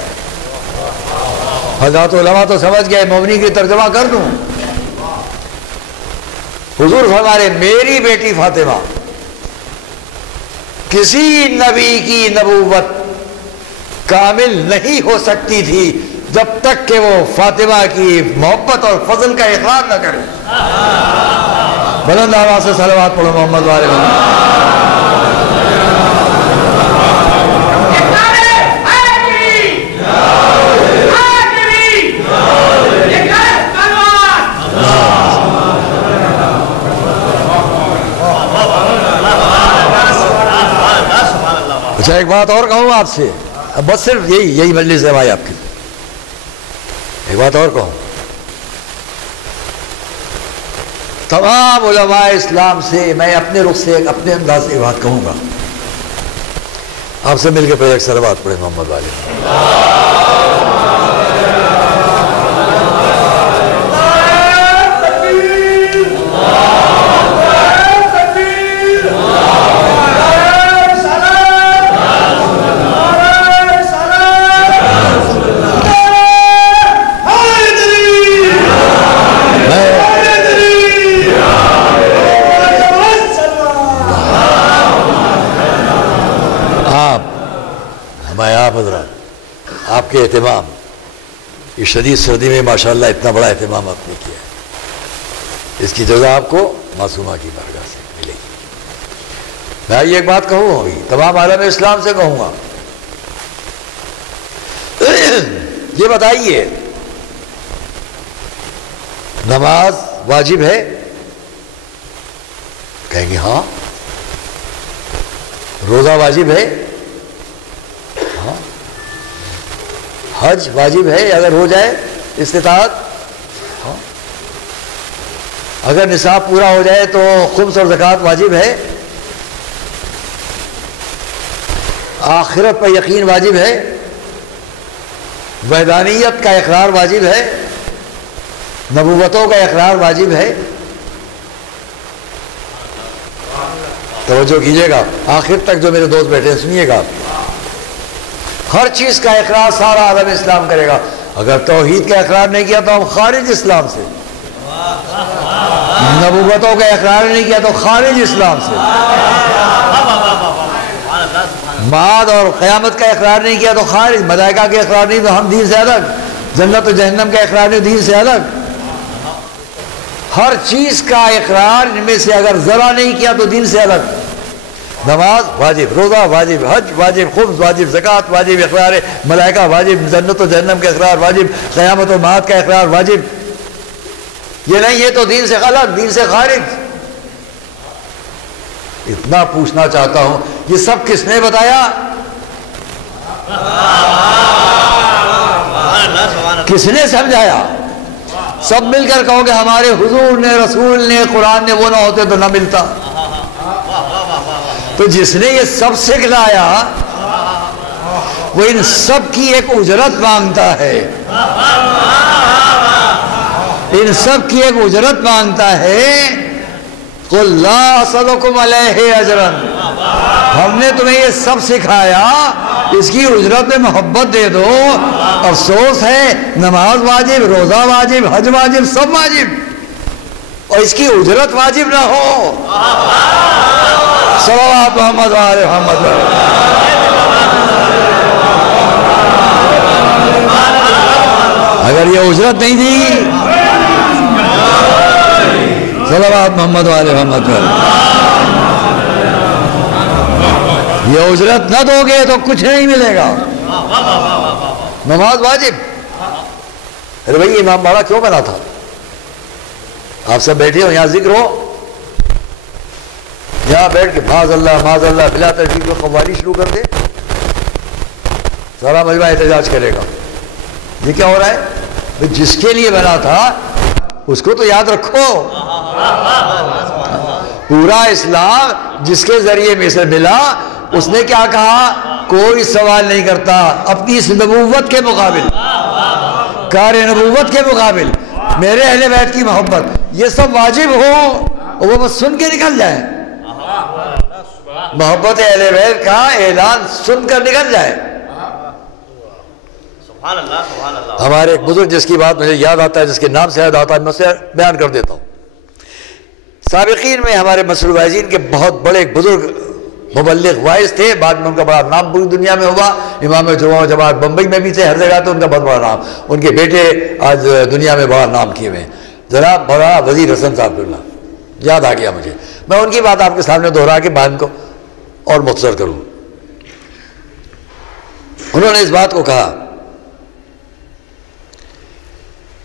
حضرات علماء تو سمجھ گئے، مومنی کی ترجمہ کر دوں۔ حضور فرما رہے میری بیٹی فاطمہ، کسی نبی کی نبوت کامل نہیں ہو سکتی تھی جب تک کہ وہ فاطمہ کی محبت اور فضل کا اقرار نہ کرے۔ بلند آواز سے صلوات پڑھو محمد والے اچھا ایک بات اور کہوں آپ سے، بس صرف یہی مجلس ہے بھائی آپ کی، ایک بات اور کہوں، تمام علماء اسلام سے میں اپنے رخ سے اپنے انداز سے بات کہوں گا، آپ سے مل کے پہلے ایک صلوات پڑھیں محمد والے۔ آپ کے اہتمام، اس شدید سردی میں ماشاءاللہ اتنا بڑا اہتمام آپ نے کیا ہے، اس کی جزا آپ کو معصومہ کی بارگاہ سے ملے گی۔ میں یہ ایک بات کہوں ابھی تمام عالم اسلام سے کہوں گا، یہ بتائیے نماز واجب ہے؟ کہیں گے ہاں۔ روزہ واجب ہے؟ ہاں۔ حج واجب ہے اگر ہو جائے استطاعت؟ ہاں۔ اگر نصاب پورا ہو جائے تو خمس اور زکوٰۃ واجب ہے؟ آخرت پر یقین واجب ہے؟ وحدانیت کا اقرار واجب ہے؟ نبوتوں کا اقرار واجب ہے؟ توجہ کیجیے گا، آخر تک جو میرے دوست بیٹھے ہیں سنیے گا، ہر چیز کا اقرار سارا عالم اسلام کرے گا۔ اگر توحید کا اقرار نہیں کیا تو ہم خارج اسلام سے، نبوتوں کا اقرار نہیں کیا تو خارج اسلام سے، معاد اور قیامت کا اقرار نہیں کیا تو خارج، ملائکہ کے اقرار نہیں تو ہم دین سے الگ، جنت و جہنم کا اقرار نہیں دین سے الگ۔ ہر چیز کا اقرار ان میں سے اگر ذرا نہیں کیا تو دین سے الگ۔ نماز واجب، روزہ واجب، حج واجب، خمس واجب، زکوٰۃ واجب، اقرار ملائکہ واجب، جنت و جہنم کا اقرار واجب، قیامت و معاد کا اقرار واجب۔ یہ نہیں یہ تو دین سے الگ، دین سے خارج۔ اتنا پوچھنا چاہتا ہوں، یہ سب کس نے بتایا؟ کس نے سمجھایا؟ سب مل کر کہو کہ ہمارے حضور نے، رسول نے، قرآن نے، وہ نہ ہوتے تو نہ ملتا۔ تو جس نے یہ سب سکھلایا وہ ان سب کی ایک اجرت مانگتا ہے، ان سب کی ایک اجرت مانگتا ہے۔ قُلْ لَا أَسْأَلُكُمْ عَلَيْهِ أَجْرًا، ہم نے تمہیں یہ سب سکھایا، اس کی اجرت میں محبت دے دو۔ افسوس ہے نماز واجب، روزہ واجب، حج واجب، سب واجب، اور اس کی اجرت واجب نہ ہو۔ صلوات محمد وآل محمد۔ اگر یہ اجرت نہیں دی، صلوات محمد وآل محمد، یہ اجرت نہ دو گے تو کچھ نہیں ملے گا۔ نماز واجب۔ ارے بھائی امام باڑہ کیوں بنا تھا؟ آپ سب بیٹھے ہو، یہاں ذکر ہو، یہاں بیٹھ کے معاذ اللہ معاذ اللہ بلا ترتیب کو قوالی شروع کر دے، سارا مجمع احتجاج کرے گا۔ یہ کیا ہو رہا ہے؟ جس کے لیے بنا تھا اس کو تو یاد رکھو۔ پورا اسلام جس کے ذریعے میں سے ملا، اس نے کیا کہا؟ کوئی سوال نہیں کرتا اپنی اس نبوت کے مقابل، کار نبوت کے مقابل، میرے اہل بیت کی محبت، یہ سب واجب ہو اور وہ بس سن کے نکل جائے، محبت اہل بیت کا اعلان سن کر نکل جائے۔ سبحان اللہ سبحان اللہ۔ ہمارے ایک بزرگ جس کی بات مجھے یاد آتا ہے، جس کے نام سے یاد آتا ہے، میں اسے بیان کر دیتا ہوں۔ سابقین میں ہمارے مسلو وائزین کے بہت بڑے ایک بزرگ مبلغ وائز تھے، بعد میں ان کا بڑا نام پوری دنیا میں ہوا، امام جماعت بمبئی میں بھی تھے، ہر جگہ تو ان کا بہت بڑا نام، ان کے بیٹے آج دنیا میں بڑا نام کیے ہوئے ہیں، جناب مولانا وزیر حسن صاحب اللہ، یاد آ گیا مجھے، میں ان کی بات آپ کے سامنے دہرا کے بیان کو اور مختصر کروں۔ انہوں نے اس بات کو کہا،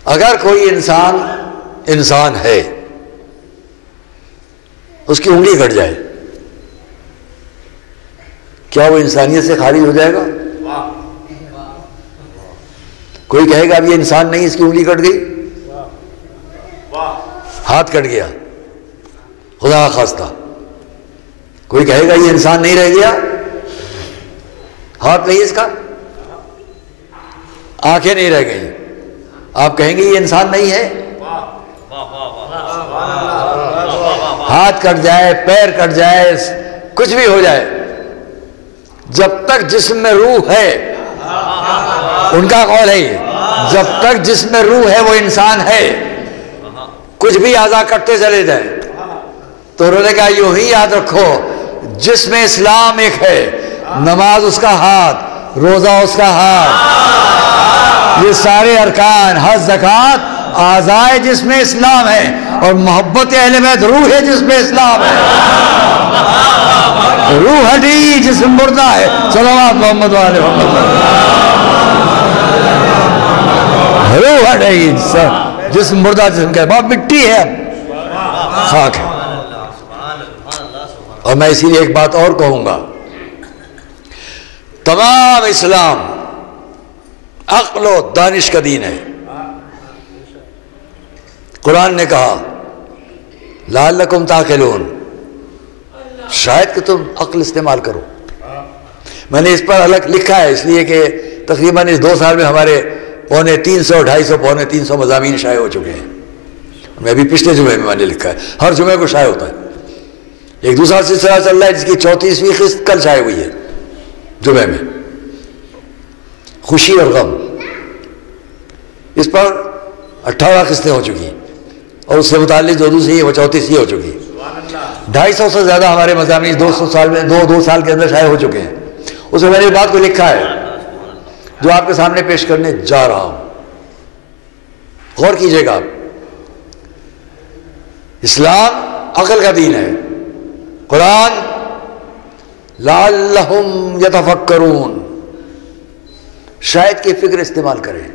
اگر کوئی انسان ہے، اس کی انگلی کٹ جائے، کیا وہ انسانیت سے خارج ہو جائے گا؟ کوئی کہے گا اب یہ انسان نہیں، اس کی انگلی کٹ گئی، ہاتھ کٹ گیا، خدا خواستہ، کوئی کہے گا یہ انسان نہیں رہ گیا، ہاتھ نہیں اس کا، آنکھیں نہیں رہ گئی، آپ کہیں گے یہ انسان نہیں ہے؟ ہاتھ کٹ جائے، پیر کٹ جائے، کچھ بھی ہو جائے، جب تک جسم میں روح ہے، ان کا قول ہے یہ، جب تک جسم میں روح ہے وہ انسان ہے، کچھ بھی اعضاء کٹتے چلے جائیں۔ تو انہوں نے کہا یوں ہی یاد رکھو، جسم اسلام ایک ہے، نماز اس کا ہاتھ، روزہ اس کا ہاتھ، یہ سارے ارکان، حج، زکوٰۃ اعضائے جسم اسلام ہے، اور محبت اہل بیت روح ہے جسم اسلام ہے۔ روح ہٹی جسم مردہ ہے۔ صلوات محمد والے محمد۔ روح ہٹی جسم مردہ جسم کا بہت مٹی ہے، خاک ہے۔ اور میں اسی لیے ایک بات اور کہوں گا، تمام اسلام عقل و دانش کا دین ہے۔ قرآن نے کہا لعلکم تعقلون، شاید کہ تم عقل استعمال کرو۔ میں نے اس پر الگ لکھا ہے اس لیے کہ تقریباً اس 2 سال میں ہمارے 250 250 350 مضامین شائع ہو چکے ہیں۔ میں بھی پچھلے جمعے میں نے لکھا ہے، ہر جمعے کو شائع ہوتا ہے۔ ایک دوسرا سلسلہ چل رہا ہے جس کی 34ویں قسط کل شائع ہوئی ہے جمعے میں، خوشی اور غم۔ اس پر 18 قسطیں ہو چکی ہیں، اور اس سے متعلق جو دوسری ہے وہ 34 ہو چکی ہے۔ 250 سے زیادہ ہمارے مضامین 200 سال میں دو سال کے اندر شائع ہو چکے ہیں۔ اس میں نے اس بات کو لکھا ہے جو آپ کے سامنے پیش کرنے جا رہا ہوں، غور کیجئے گا آپ۔ اسلام عقل کا دین ہے، قرآن لعلہم یتفکرون، شاید کہ فکر استعمال کریں۔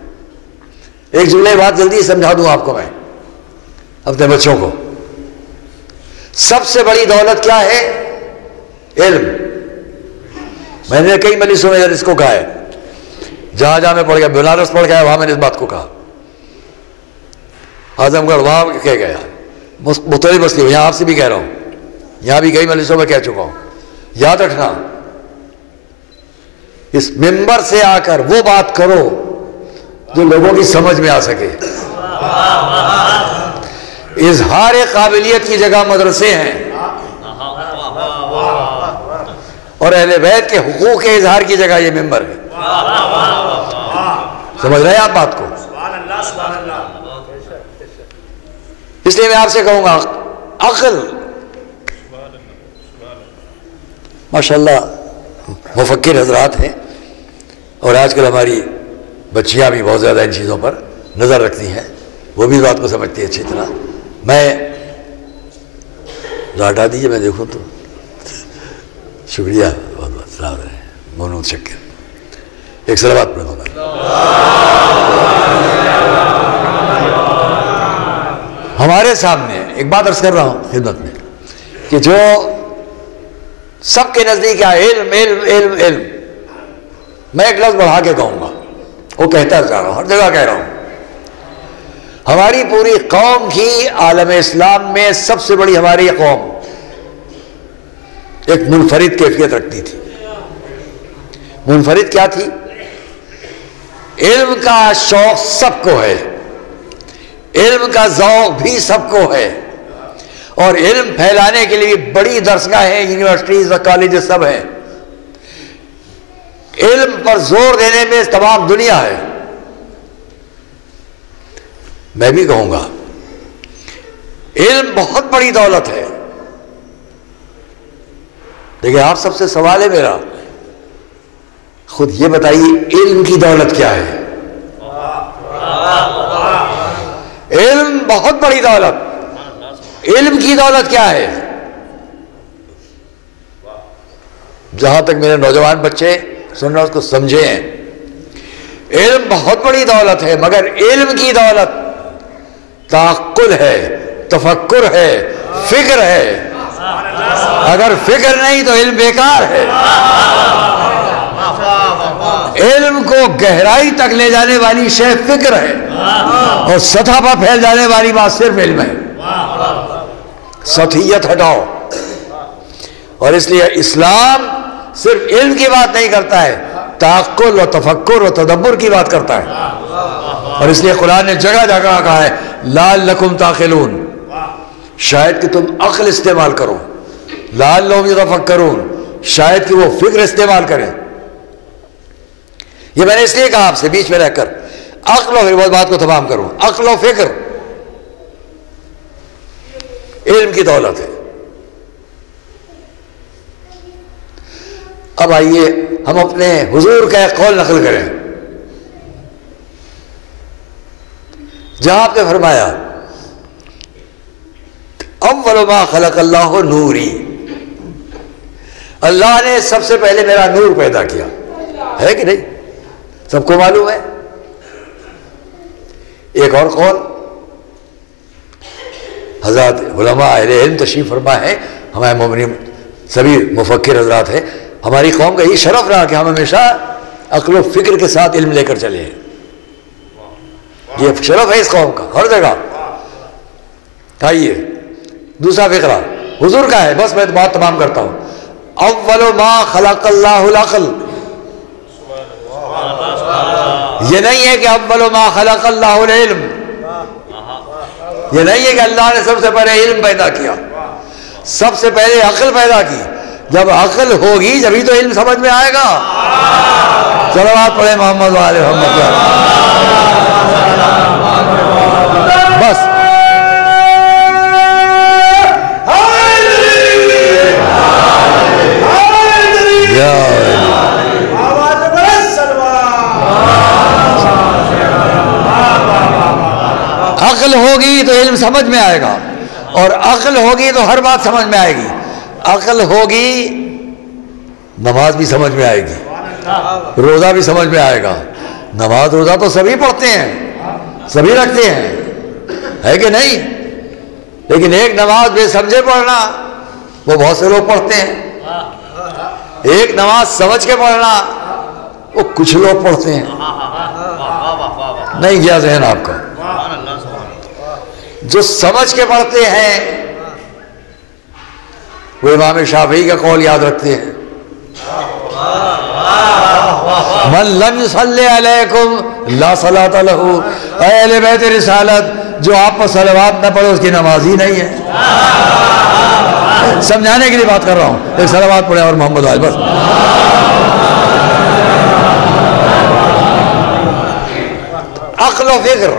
ایک جملے بات جلدی سمجھا دوں آپ کو میں اپنے بچوں کو۔ سب سے بڑی دولت کیا ہے؟ علم۔ میں نے کئی مجلسوں میں اس کو کہا ہے، جہاں میں پڑھ گیا، بنارس پڑھ گیا، وہاں میں نے اس بات کو کہا، اعظم گڑھ وہاں کہہ گیا، مختلف بستی یہاں آپ سے بھی کہہ رہا ہوں، یہاں بھی کئی مجلسوں میں کہہ چکا ہوں۔ یاد رکھنا، اس منبر سے آ کر وہ بات کرو جو لوگوں کی سمجھ میں آ سکے۔ اظہار قابلیت کی جگہ مدرسے ہیں، اور اہل بیت کے حقوق کے اظہار کی جگہ یہ منبر ہے۔ سمجھ رہے ہیں آپ بات کو؟ اس لیے میں آپ سے کہوں گا، عقل ماشاءاللہ مفکر حضرات ہیں، اور آج کل ہماری بچیاں بھی بہت زیادہ ان چیزوں پر نظر رکھتی ہیں، وہ بھی بات کو سمجھتی ہیں اچھی طرح۔ میں ہٹا دیجیے، میں دیکھوں تو شکریہ، بہت بہت سلام رہے، مونود شکر، ایک صلوات پڑھو گا۔ ہمارے سامنے ایک بات عرض کر رہا ہوں خدمت میں کہ جو سب کے نزدیک ہے علم علم علم علم، میں ایک لفظ بڑھا کے کہوں گا، وہ کہتا جا رہا ہوں، ہر جگہ کہہ رہا ہوں، ہماری پوری قوم کی عالم اسلام میں سب سے بڑی ہماری قوم ایک منفرد کیفیت رکھتی تھی۔ منفرد کیا تھی؟ علم کا شوق سب کو ہے، علم کا ذوق بھی سب کو ہے، اور علم پھیلانے کے لیے بڑی درسگاہیں، یونیورسٹیز اور کالجز سب ہیں۔ علم پر زور دینے میں تمام دنیا ہے۔ میں بھی کہوں گا علم بہت بڑی دولت ہے، لیکن آپ سب سے سوال ہے میرا، خود یہ بتائیے علم کی دولت کیا ہے؟ علم بہت بڑی دولت، علم کی دولت کیا ہے؟ جہاں تک میرے نوجوان بچے سن رہے اس کو سمجھیں، علم بہت بڑی دولت ہے، مگر علم کی دولت تعقل ہے، تفکر ہے، فکر ہے۔ اگر فکر نہیں تو علم بیکار ہے۔ علم کو گہرائی تک لے جانے والی شے فکر ہے، اور سطح پر پھیل جانے والی بات صرف علم ہے۔ سطحیت ہٹاؤ۔ اور اس لیے اسلام صرف علم کی بات نہیں کرتا ہے، تعقل و تفکر و تدبر کی بات کرتا ہے۔ اور اس لیے قرآن نے جگہ جگہ کہا ہے لعلکم تعقلون، شاید کہ تم عقل استعمال کرو، لعلہم یتفکرون، شاید کہ وہ فکر استعمال کریں۔ یہ میں نے اس لیے کہا آپ سے بیچ میں رہ کر، عقل و فکر، بات کو تمام کروں، عقل و فکر علم کی دولت ہے۔ اب آئیے ہم اپنے حضور کا ایک قول نقل کریں، جہاں آپ نے فرمایا اول ما خلق اللہ نوری، اللہ نے سب سے پہلے میرا نور پیدا کیا، ہے کہ نہیں؟ سب کو معلوم ہے۔ ایک اور قول حضرات علماء اہل علم تشریف فرما ہے، ہمارے مومنین سبھی مفکر حضرات ہیں، ہماری قوم کا یہ شرف رہا کہ ہم ہمیشہ عقل و فکر کے ساتھ علم لے کر چلے ہیں، یہ شرف ہے اس قوم کا ہر جگہ۔ آئیے دوسرا فقرہ حضور کا ہے، بس میں بات تمام کرتا ہوں۔ اول ما خلق اللہ العقل، یہ نہیں ہے کہ اول ما خلق اللہ العلم، یہ نہیں ہے کہ اللہ نے سب سے پہلے علم پیدا کیا، سب سے پہلے عقل پیدا کی۔ جب عقل ہوگی جبھی تو علم سمجھ میں آئے گا۔ صلوات پڑھیں محمد وآل محمد۔ بس عقل ہوگی تو علم سمجھ میں آئے گا، اور عقل ہوگی تو ہر بات سمجھ میں آئے گی۔ عقل ہوگی نماز بھی سمجھ میں آئے گی، روزہ بھی سمجھ میں آئے گا۔ نماز روزہ تو سبھی پڑھتے ہیں، سبھی رکھتے ہیں، ہے کہ نہیں؟ لیکن ایک نماز بے سمجھے پڑھنا وہ بہت سے لوگ پڑھتے ہیں، ایک نماز سمجھ کے پڑھنا وہ کچھ لوگ پڑھتے ہیں۔ نہیں گیا ذہن آپ کا؟ جو سمجھ کے پڑھتے ہیں وہ امام شافعی کا قول یاد رکھتے ہیں، من لم يصلی علیکم لا صلاۃ لہ، اے اہل بیت رسالت جو آپ پر صلوات نہ پڑھے اس کی نماز ہی نہیں ہے۔ سمجھانے کے لیے بات کر رہا ہوں، ایک صلوات پڑھے اور محمد آل بس۔ عقل و فکر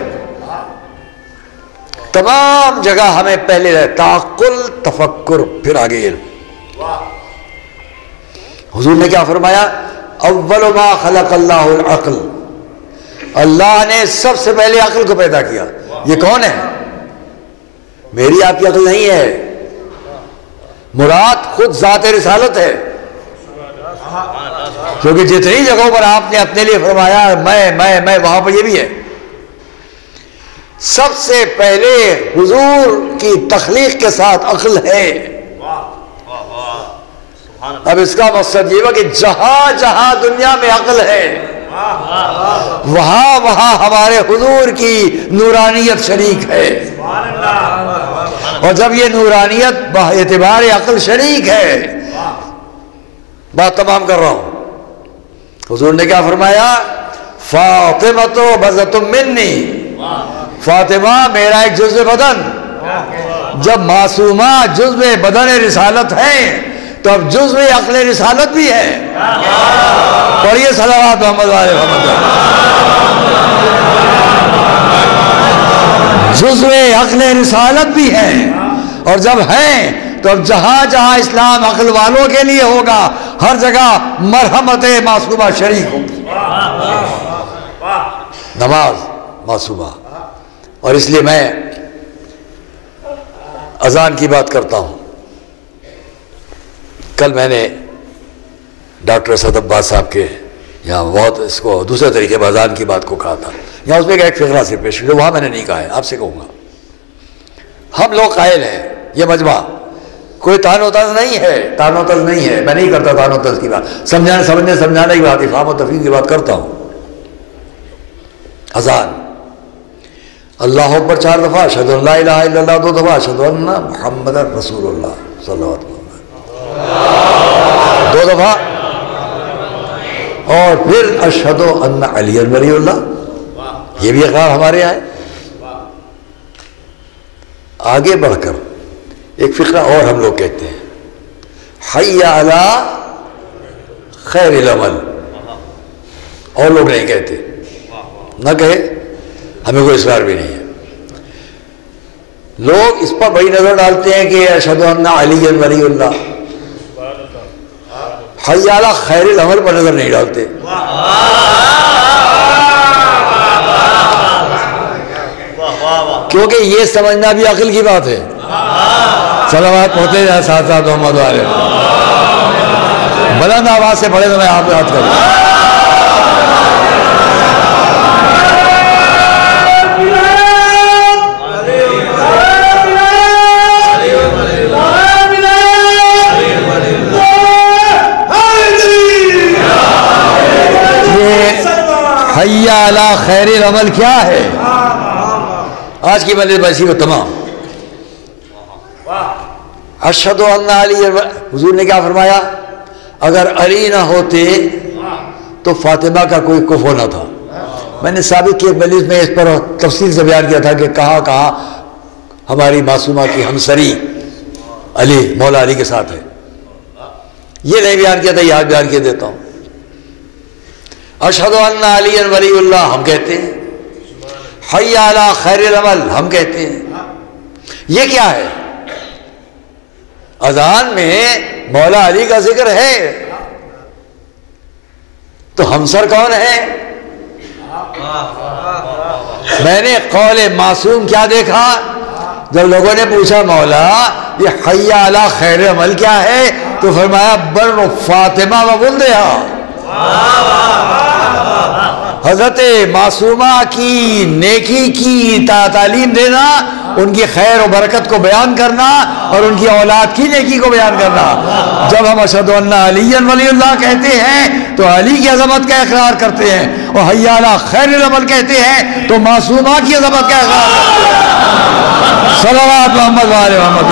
تمام جگہ ہمیں پہلے تعقل، تفکر، پھر آگے علم۔ حضور نے کیا فرمایا؟ اول ما خلق اللہ العقل، اللہ نے سب سے پہلے عقل کو پیدا کیا۔ یہ کون ہے؟ میری آپ کی عقل نہیں ہے، مراد خود ذات رسالت ہے، کیونکہ جتنی جگہوں پر آپ نے اپنے لیے فرمایا میں وہاں پر یہ بھی ہے۔ سب سے پہلے حضور کی تخلیق کے ساتھ عقل ہے۔ اب اس کا مقصد یہ ہوا کہ جہاں جہاں دنیا میں عقل ہے وہاں وہاں ہمارے حضور کی نورانیت شریک ہے، اور جب یہ نورانیت باعتبار عقل شریک ہے، بات تمام کر رہا ہوں، حضور نے کیا فرمایا؟ فاطمۃ بضعۃ منی، فاطمہ میرا ایک جزو بدن۔ جب معصومہ جزو بدن رسالت ہے تو اب جزو عقل رسالت بھی ہے۔ پڑھیے صلوات محمد علیہ محمد۔ جزو عقل رسالت بھی ہے، اور جب ہے تو اب جہاں جہاں اسلام عقل والوں کے لیے ہوگا ہر جگہ مرحمت معصومہ شریک ہوگی۔ نماز معصومہ، اور اس لیے میں اذان کی بات کرتا ہوں۔ کل میں نے ڈاکٹر اسد عباس صاحب کے یہاں بہت اس کو دوسرے طریقے میں اذان کی بات کو کہا تھا، یہاں اس میں ایک فقرہ سے پیش جو وہاں میں نے نہیں کہا ہے، آپ سے کہوں گا۔ ہم لوگ قائل ہیں، یہ مجمع کوئی تان و تز نہیں ہے، تان و تز نہیں ہے، میں نہیں کرتا تان و تز کی بات، سمجھانے کی بات، افہام و تفہیم کی بات کرتا ہوں۔ اذان اللہ اکبر 4 دفعہ، اشہد ان لا الہ الا اللہ 2 دفعہ، اشہد ان محمد رسول اللہ صلی اللہ علیہ وسلم 2 دفعہ، اور پھر اشہد ان علی ولی اللہ، یہ بھی اقرار ہمارے یہاں ہے۔ آگے بڑھ کر ایک فقرہ اور ہم لوگ کہتے ہیں، حی علی خیر العمل، اور لوگ نہیں کہتے، نہ کہے، ہمیں کوئی اصرار بھی نہیں ہے۔ لوگ اس پر بڑی نظر ڈالتے ہیں کہ اشہد ان علی ولی اللہ، حی علی خیر العمل پر نظر نہیں ڈالتے۔ کیونکہ یہ سمجھنا بھی عقل کی بات ہے. صلوات پڑھتے جائیں ساتھ ساتھ محمد والے. بلند آواز سے پڑھے تو میں آپ یاد کروں. حی علی خیر العمل کیا ہے؟ آج کی مجلس بسی و تمام. اشہد ان علی، حضور نے کیا فرمایا؟ اگر علی نہ ہوتے تو فاطمہ کا کوئی کفو نہ تھا. میں نے سابق کی ایک مجلس میں اس پر تفصیل سے بیان کیا تھا کہ کہاں کہاں ہماری معصومہ کی ہمسری علی، مولا علی کے ساتھ ہے. یہ نہیں بیان کیا تھا، یہ آج بیان کیا دیتا ہوں. اشہد ان علی ولی اللہ ہم کہتے ہیں، حی علی خیر العمل ہم کہتے ہیں. یہ کیا ہے؟ اذان میں مولا علی کا ذکر ہے تو ہمسر کون ہے؟ میں نے قول معصوم کیا دیکھا؟ جب لوگوں نے پوچھا مولا یہ حی علی خیر عمل کیا ہے تو فرمایا بر فاطمہ و ولدہا. حضرت معصومہ کی نیکی کی تعلیم دینا، ان کی خیر و برکت کو بیان کرنا اور ان کی اولاد کی نیکی کو بیان کرنا. جب ہم اشہد ان علی ولی اللہ کہتے ہیں تو علی کی عظمت کا اقرار کرتے ہیں، اور حی علی خیر العمل کہتے ہیں تو معصومہ کی عظمت کا اقرار کرتے ہیں. صلوات محمد و آل محمد.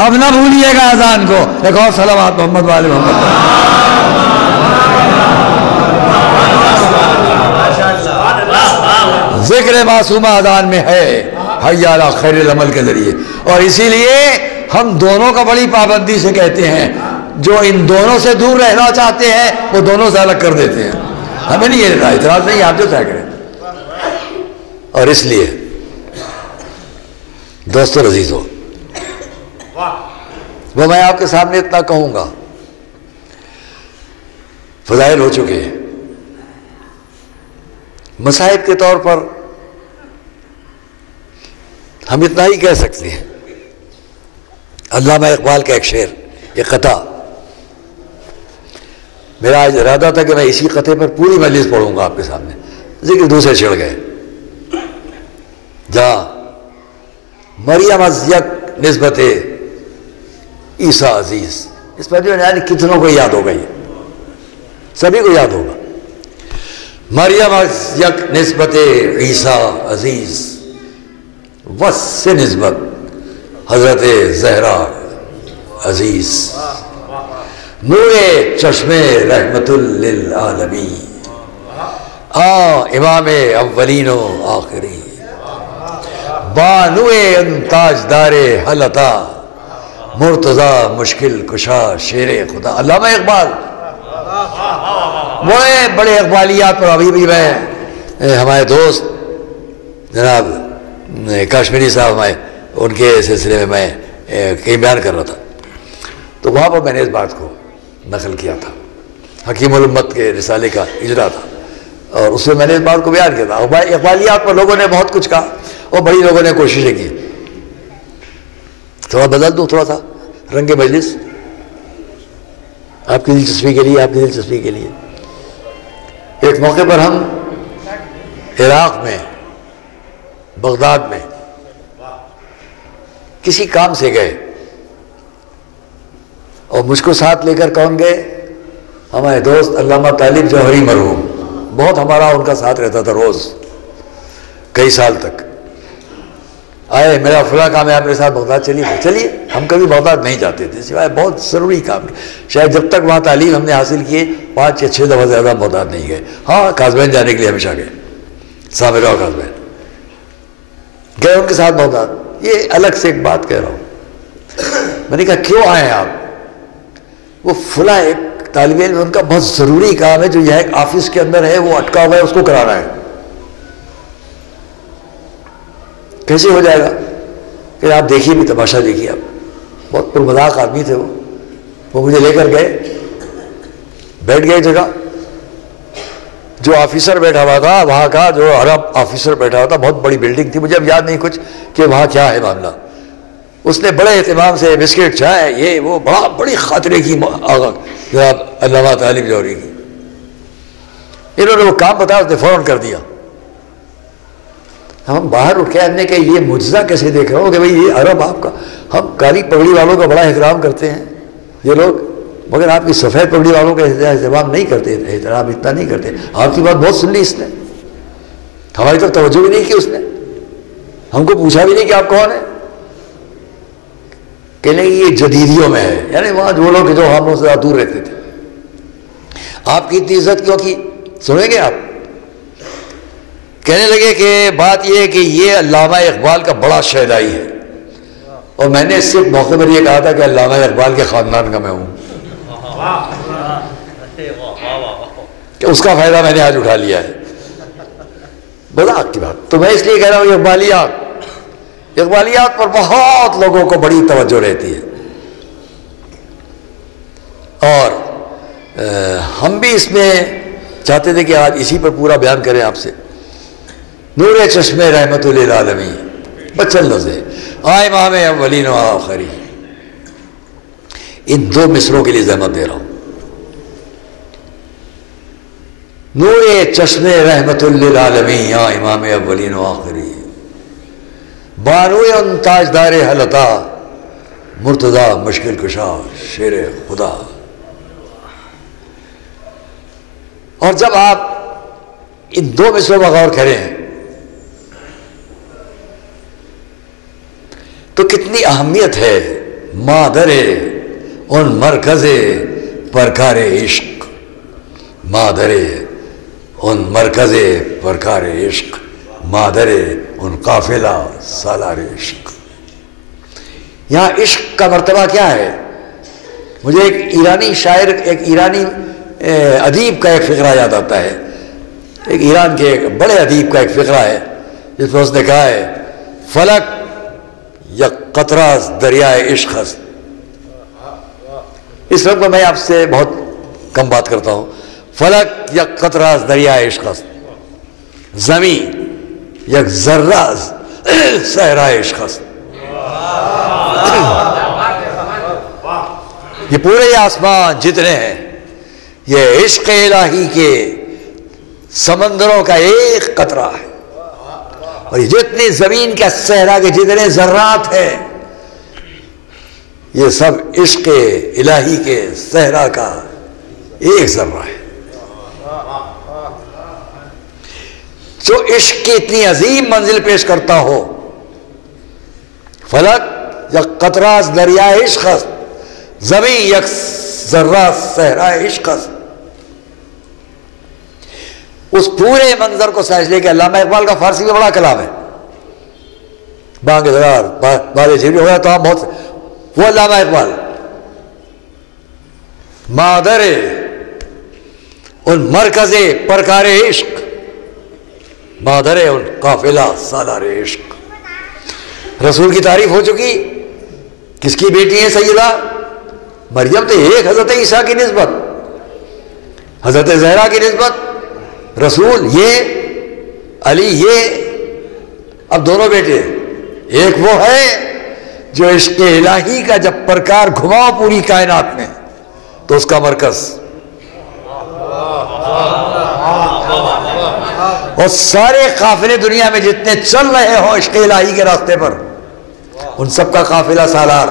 اب نہ بھولیے گا اذان کو. ایک اور صلوات محمد و آل محمد. ذکر معصومہ اذان میں ہے حی علی خیر العمل کے ذریعے، اور اسی لیے ہم دونوں کا بڑی پابندی سے کہتے ہیں. جو ان دونوں سے دور رہنا چاہتے ہیں وہ دونوں سے الگ کر دیتے ہیں. ہمیں نہیں یہ اعتراض نہیں، آپ جو چاہ کریں. اور اس لیے دوستو عزیزو، وہ میں آپ کے سامنے اتنا کہوں گا، فضائل ہو چکے ہیں. مصائب کے طور پر ہم اتنا ہی کہہ سکتے ہیں. علامہ اقبال کا ایک شعر، یہ قطع، میرا آج ارادہ تھا کہ میں اسی قطعے پر پوری مجلس پڑھوں گا آپ کے سامنے، ذکر دوسرے چھڑ گئے. جہاں مریم از یک نسبت عیسیٰ عزیز، اس پر جو یعنی کتنوں کو یاد ہو گئی، سبھی کو یاد ہوگا. مریم از یک نسبت عیسیٰ عزیز، وس سے نسبت حضرت زہرا عزیز. نور چشم رحمت للعالمین، امام اولین و آخرین، بانو ان تاجدار حلتا، مرتضی مشکل کشا شیر خدا. علامہ اقبال بڑے اقبالیات پر ابھی بھی میں ہمارے دوست جناب کاشمیری صاحب ہمارے، ان کے سلسلے میں کہیں بیان کر رہا تھا تو وہاں پر میں نے اس بات کو نقل کیا تھا. حکیم الامت کے رسالے کا اجرا تھا اور اس میں میں نے اس بات کو بیان کیا تھا. اقبالیات پر لوگوں نے بہت کچھ کہا اور بڑی لوگوں نے کوششیں کی. تھوڑا بدل دوں تھوڑا سا رنگ مجلس آپ کی دلچسپی کے لیے، آپ کی دلچسپی کے لیے. ایک موقع پر ہم عراق میں بغداد میں کسی کام سے گئے اور مجھ کو ساتھ لے کر کون گئے؟ ہمارے دوست علامہ طالب جوہری مرحوم. بہت ہمارا ان کا ساتھ رہتا تھا روز کئی سال تک. آئے میرا فلاں کام ہے آپ میرے ساتھ بغداد چلیے. ہم کبھی بغداد نہیں جاتے تھے سوائے بہت ضروری کام کے. شاید جب تک وہاں تعلیم ہم نے حاصل کی 5 یا 6 دفعہ زیادہ بغداد نہیں گئے. ہاں قازوین جانے کے لیے ہمیشہ گئے، سامرہ اور قازوین گئے ان کے ساتھ بغداد. یہ الگ سے ایک بات کہہ رہا ہوں. میں نے کہا کیوں آئے ہیں آپ؟ وہ فلاں ایک طالب علم ان کا بہت ضروری کام ہے جو یہ ایک آفس کے اندر ہے، وہ اٹکا ہوا ہے، اس کو کرانا ہے. کیسے ہو جائے گا؟ کہ آپ دیکھیے بھی، تماشا دیکھیے. آپ بہت پرمذاق آدمی تھے. وہ مجھے لے کر گئے، بیٹھ گئے جگہ. جو آفیسر بیٹھا ہوا تھا وہاں کا، جو عرب آفیسر بیٹھا ہوا تھا، بہت بڑی بلڈنگ تھی، مجھے اب یاد نہیں کچھ کہ وہاں کیا ہے معاملہ، اس نے بڑے اہتمام سے بسکٹ چائے یہ وہ بڑی خاطرے کی جناب علامہ طالب جوہری کی، انہوں نے وہ کام بتایا، اس نے فوراً کر دیا۔ ہم باہر اٹھ کے ہم نے کہا یہ معجزہ کیسے دیکھ رہا ہوں کہ بھئی یہ عرب آپ کا، ہم کالی پگڑی والوں کا بڑا احترام کرتے ہیں یہ لوگ، مگر آپ کی سفید پگڑی والوں کا اہتمام نہیں کرتے، احترام اتنا نہیں کرتے۔ آپ کی بات بہت سن لی اس نے، ہماری طرف توجہ بھی نہیں کی اس نے، ہم کو پوچھا بھی نہیں کہ آپ کون ہیں، کہنے یہ جدیدیوں میں ہے، یعنی وہاں جو لوگ جو ہم سے دور رہتے تھے۔ آپ کی اتنی عزت کیوں کی؟ سنیں گے آپ؟ کہنے لگے کہ بات یہ ہے کہ یہ علامہ اقبال کا بڑا شہدائی ہے، اور میں نے صرف موقع پر یہ کہا تھا کہ علامہ اقبال کے خاندان کا میں ہوں، کہ اس کا فائدہ میں نے آج اٹھا لیا ہے۔ مذاق کی بات تو میں اس لیے کہہ رہا ہوں، اقبالیات پر بہت لوگوں کو بڑی توجہ رہتی ہے، اور ہم بھی اس میں چاہتے تھے کہ آج اسی پر پورا بیان کریں آپ سے۔ نور چشم رحمت للعالمین، بچن لفظ ہے، امام اولین و آخرین، ان دو مصروں کے لیے زحمت دے رہا ہوں۔ نور چشم رحمت للعالمین یا امام اولین و آخرین، بانوی ان تاجدار حلتا، مرتضی مشکل کشا شیر خدا۔ اور جب آپ ان دو مصروں پر غور کریں تو کتنی اہمیت ہے مادر ان مرکز پرکار عشق، مادر ان مرکز پرکار عشق، مادر ان قافلہ سالار عشق۔ یہاں عشق کا مرتبہ کیا ہے؟ مجھے ایک ایرانی شاعر، ایک ایرانی ادیب کا ایک فقرہ یاد آتا ہے، ایک ایران کے ایک بڑے ادیب کا ایک فقرہ ہے جس میں اس نے کہا ہے، فلک یا قطرہ دریائے عشق است۔ اس وقت میں آپ سے بہت کم بات کرتا ہوں۔ فلک یا قطرہ دریائے عشق است، زمین یک ذرہ صحرائے عشق است۔ یہ پورے آسمان جتنے ہیں یہ عشق الہی کے سمندروں کا ایک قطرہ ہے، اور یہ جتنی زمین کے صحرا کے جتنے ذرات ہیں یہ سب عشق الہی کے صحرا کا ایک ذرہ ہے۔ جو عشق کی اتنی عظیم منزل پیش کرتا ہو، فلک یا قطرہ دریائے عشق است، زمین یک ذرہ صحرائے عشق است۔ اس پورے منظر کو سمجھ لے کہ علامہ اقبال کا فارسی میں بڑا کلام ہے، بانگ درار بارے جھیری ہو گیا تو ہم بہت، وہ علامہ اقبال مادر ان مرکز پرکار عشق، مادر ان قافلہ سالار عشق۔ رسول کی تعریف ہو چکی، کس کی بیٹی ہے سیدہ مریم؟ تو ایک حضرت عیسیٰ کی نسبت، حضرت زہرا کی نسبت، رسول یہ، علی یہ، اب دونوں بیٹے۔ ایک وہ ہے جو عشق الہی کا جب پرکار گھماؤ پوری کائنات میں تو اس کا مرکز، اور سارے قافلے دنیا میں جتنے چل رہے ہوں عشق الہی کے راستے پر، ان سب کا قافلہ سالار،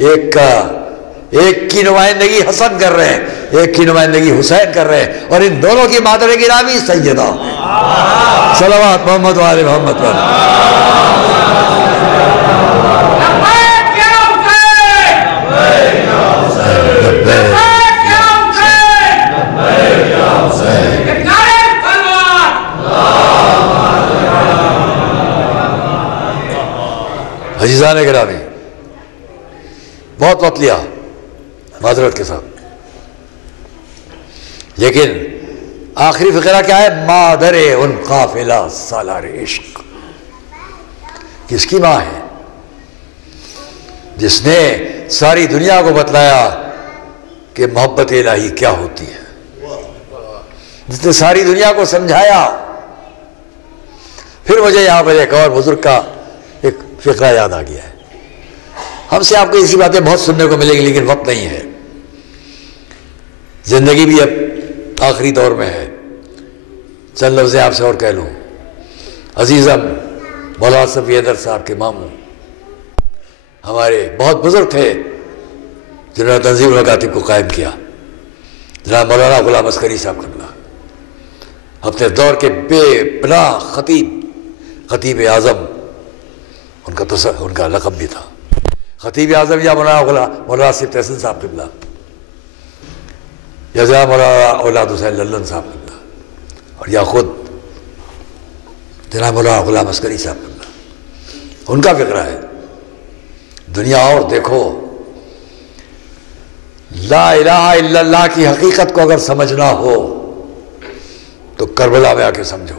ایک کی نمائندگی حسن کر رہے ہیں، ایک کی نمائندگی حسین کر رہے ہیں، اور ان دونوں کی مادر گرامی سیدہ صلوات محمد و آل محمد پر۔ عزیزان گرامی، بہت وقت لیا معذرت کے ساتھ، لیکن آخری فقرہ کیا ہے؟ مادر ان قافلہ سالار عشق۔ کس کی ماں ہے؟ جس نے ساری دنیا کو بتلایا کہ محبت الہی کیا ہوتی ہے، جس نے ساری دنیا کو سمجھایا. پھر مجھے یہاں پر ایک اور بزرگ کا ایک فقرہ یاد آ گیا ہے. ہم سے آپ کو اسی باتیں بہت سننے کو ملے گی لیکن وقت نہیں ہے. زندگی بھی اب آخری دور میں ہے. چند لفظیں آپ سے اور کہہ لوں. عزیزم مولانا صفی حیدر صاحب کے ماموں ہمارے بہت بزرگ تھے جنہوں نے تنظیم المکاتب کو قائم کیا. جناب مولانا غلام عسکری صاحب قبلہ اپنے دور کے بے پناہ خطیب اعظم ان کا لقب بھی تھا. خطیب اعظم یا مولانا صفی تحسین صاحب قبلہ یا جناب مولانا اولاد حسین للن صاحب قبلہ اور یا خود جناب مولانا غلام عسکری صاحب قبلہ. ان کا فقرہ ہے. دنیا اور دیکھو، لا الہ الا اللہ کی حقیقت کو اگر سمجھنا ہو تو کربلا میں آ کے سمجھو.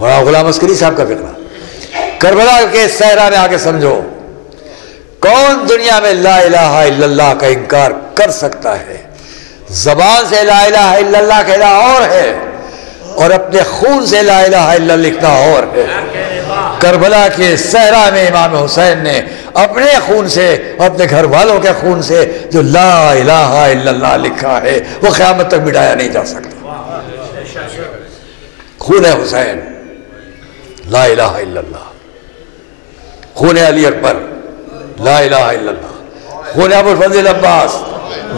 مولانا غلام عسکری صاحب کا فقرہ، کربلا کے صحرا میں آ کے سمجھو. کون دنیا میں لا الہ الا اللہ کا انکار کر سکتا ہے؟ زبان سے لا الہ الا اللہ کہنا اور ہے اور اپنے خون سے لا الہ الا اللہ لکھنا اور ہے. کربلا کے صحرا میں امام حسین نے اپنے خون سے، اپنے گھر والوں کے خون سے جو لا الہ الا اللہ لکھا ہے وہ قیامت تک مٹایا نہیں جا سکتا. خون حسین لا الہ الا اللہ، خون علی اکبر لا الہ الا اللہ، خون ابو الفضل عباس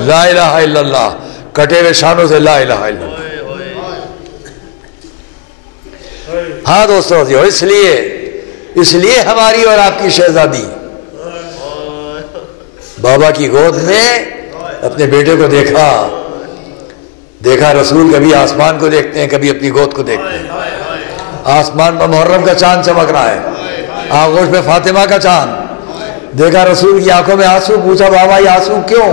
لا الہ الا اللہ، کٹے ہوئے شانوں سے لا الہ الا اللہ. ہاں دوستو، اس لیے ہماری اور آپ کی شہزادی بابا کی گود میں اپنے بیٹے کو دیکھا. رسول کبھی آسمان کو دیکھتے ہیں، کبھی اپنی گود کو دیکھتے ہیں. آسمان پر محرم کا چاند چمک رہا ہے، آغوش میں فاطمہ کا چاند. دیکھا رسول کی آنکھوں میں آنسو، پوچھا بابا یہ آنسو کیوں؟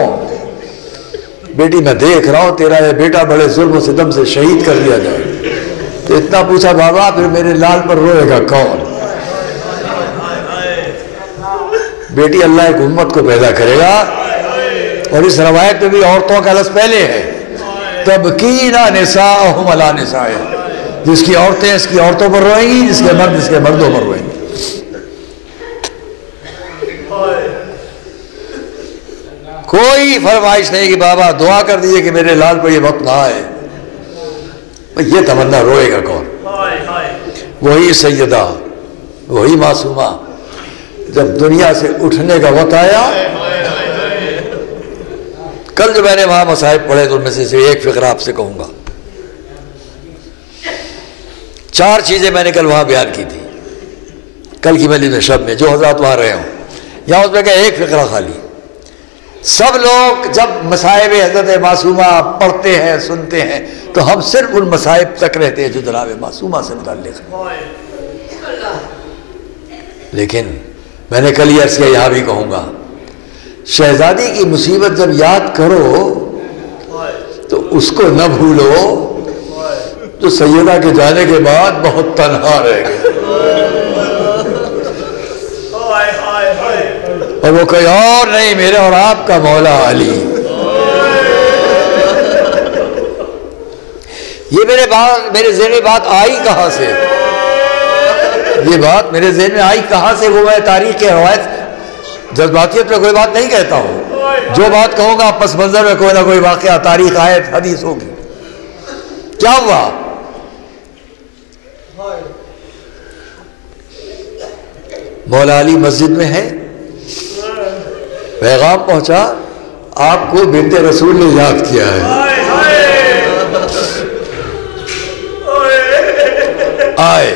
بیٹی میں دیکھ رہا ہوں تیرا یہ بیٹا بڑے ظلم و ستم سے شہید کر دیا جائے. تو اتنا پوچھا بابا پھر میرے لال پر روئے گا کون؟ بیٹی اللہ ایک امت کو پیدا کرے گا اور اس روایت میں بھی عورتوں کا لفظ پہلے ہے، تبکینا نساءہم علی نسائہم. جس کی عورتیں اس کی عورتوں پر روئیں گی، جس کے مرد اس کے مردوں پر روئیں گے. کوئی فرمائش نہیں کہ بابا دعا کر دیجئے کہ میرے لال پر یہ وقت نہ آئے. یہ تمنا روئے گا کون؟ وہی سیدہ، وہی معصومہ جب دنیا سے اٹھنے کا وقت آیا. کل جو میں نے وہاں مصائب پڑھے تو ان میں سے ایک فقرہ آپ سے کہوں گا. 4 چیزیں میں نے کل وہاں بیان کی تھی، کل کی مجلس شب میں جو حضرات وہاں رہے ہوں. یہاں اس میں کہ ایک فقرہ خالی. سب لوگ جب مصائب حضرت معصومہ پڑھتے ہیں، سنتے ہیں تو ہم صرف ان مصائب تک رہتے ہیں جو جناب معصومہ سے متعلق ہے. لیکن میں نے کل یہ عرض کیا، یہاں بھی کہوں گا، شہزادی کی مصیبت جب یاد کرو تو اس کو نہ بھولو جو سیدہ کے جانے کے بعد بہت تنہا رہ گئے اور وہ کوئی اور نہیں میرے اور آپ کا مولا علی. یہ میرے ذہن میں بات آئی کہاں سے؟ یہ بات میرے ذہن میں آئی کہاں سے؟ وہ میں تاریخ کے روایت جذباتیت میں کوئی بات نہیں کہتا ہوں. جو بات کہوں گا پس منظر میں کوئی نہ کوئی واقعہ، تاریخ، آیت، حدیث ہوگی. کیا ہوا؟ مولا علی مسجد میں ہے، پیغام پہنچا آپ کو بنت رسول نے یاد کیا ہے. آئے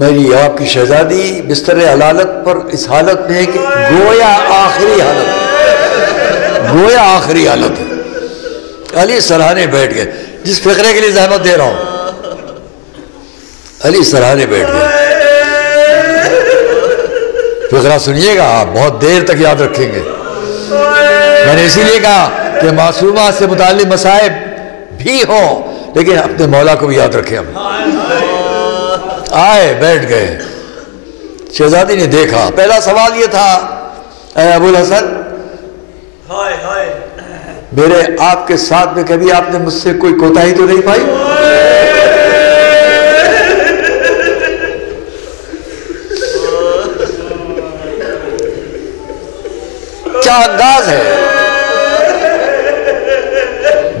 میری آپ کی شہزادی بستر علالت پر اس حالت میں ہے کہ گویا آخری حالت ہے. علی سرحانے بیٹھ گئے. جس فقرے کے لیے زحمت دے رہا ہوں، علی سرحانے بیٹھ گئے. فقرہ سنیے گا، آپ بہت دیر تک یاد رکھیں گے. میں نے اسی لیے کہا کہ معصومہ سے متعلق مصائب بھی ہوں لیکن اپنے مولا کو بھی یاد رکھیں. ہم آئے، بیٹھ گئے. شہزادی نے دیکھا. پہلا سوال یہ تھا، اے ابو الحسن میرے آپ کے ساتھ میں کبھی آپ نے مجھ سے کوئی کوتاہی تو نہیں پائی؟ کیا انداز ہے؟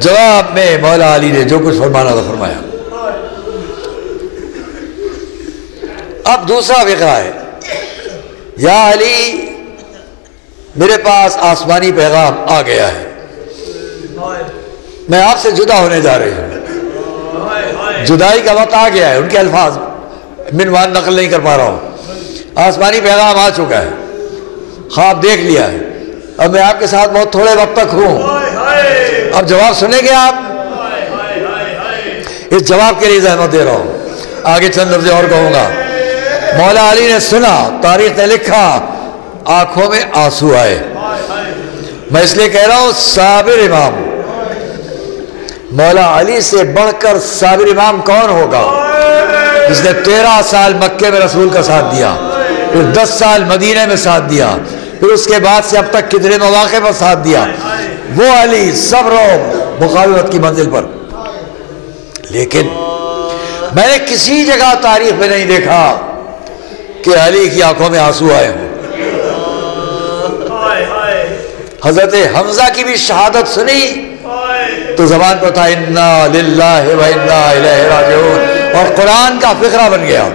جواب میں مولا علی نے جو کچھ فرمانا تھا فرمایا۔ اب دوسرا فقرہ ہے، یا علی میرے پاس آسمانی پیغام آ گیا ہے، میں آپ سے جدا ہونے جا رہی ہوں، جدائی کا وقت آ گیا ہے۔ ان کے الفاظ منوان نقل نہیں کر پا رہا ہوں، آسمانی پیغام آ چکا ہے، خواب دیکھ لیا ہے، اب میں آپ کے ساتھ بہت تھوڑے وقت تک ہوں، اب جواب سنیں گے آپ؟ اس جواب کے لیے زحمت دے رہا ہوں، آگے چند لفظ اور کہوں گا۔ مولا علی نے سنا، تاریخ نے لکھا، آنکھوں میں آنسو آئے۔ میں اس لیے کہہ رہا ہوں صابر امام، مولا علی سے بڑھ کر صابر امام کون ہوگا؟ جس نے 13 سال مکے میں رسول کا ساتھ دیا، پھر 10 سال مدینہ میں ساتھ دیا، پھر اس کے بعد سے اب تک کتنے مواقع پر ساتھ دیا۔ وہ علی صبر و مقاومت کی منزل پر۔ لیکن میں نے کسی جگہ تاریخ میں نہیں دیکھا کہ علی کی آنکھوں میں آنسو آئے ہوں۔ حضرت حمزہ کی بھی شہادت سنی تو زبان پر تھا انا للہ و انا الیہ راجعون، اور قرآن کا فقرہ بن گیا۔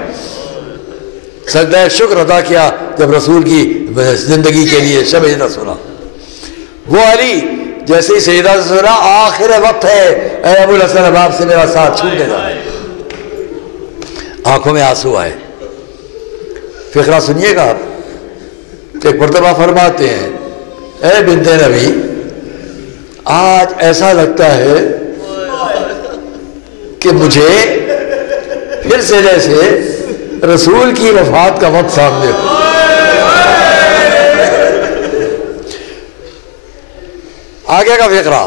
سجدہ شکر ادا کیا جب رسول کی زندگی کے لیے شب ہجرت سنا۔ وہ علی جیسے ہی سیدہ سے سنا، آخر وقت ہے، اے ابو الحسن اب آپ سے میرا ساتھ چھوٹ دے گا۔ آنکھوں میں آنسو آئے۔ فقرہ سنیے گا آپ۔ ایک مرتبہ فرماتے ہیں، اے بنت نبی، آج ایسا لگتا ہے کہ مجھے پھر سے جیسے رسول کی وفات کا وقت سامنے ہو۔ آگے کا فقرہ،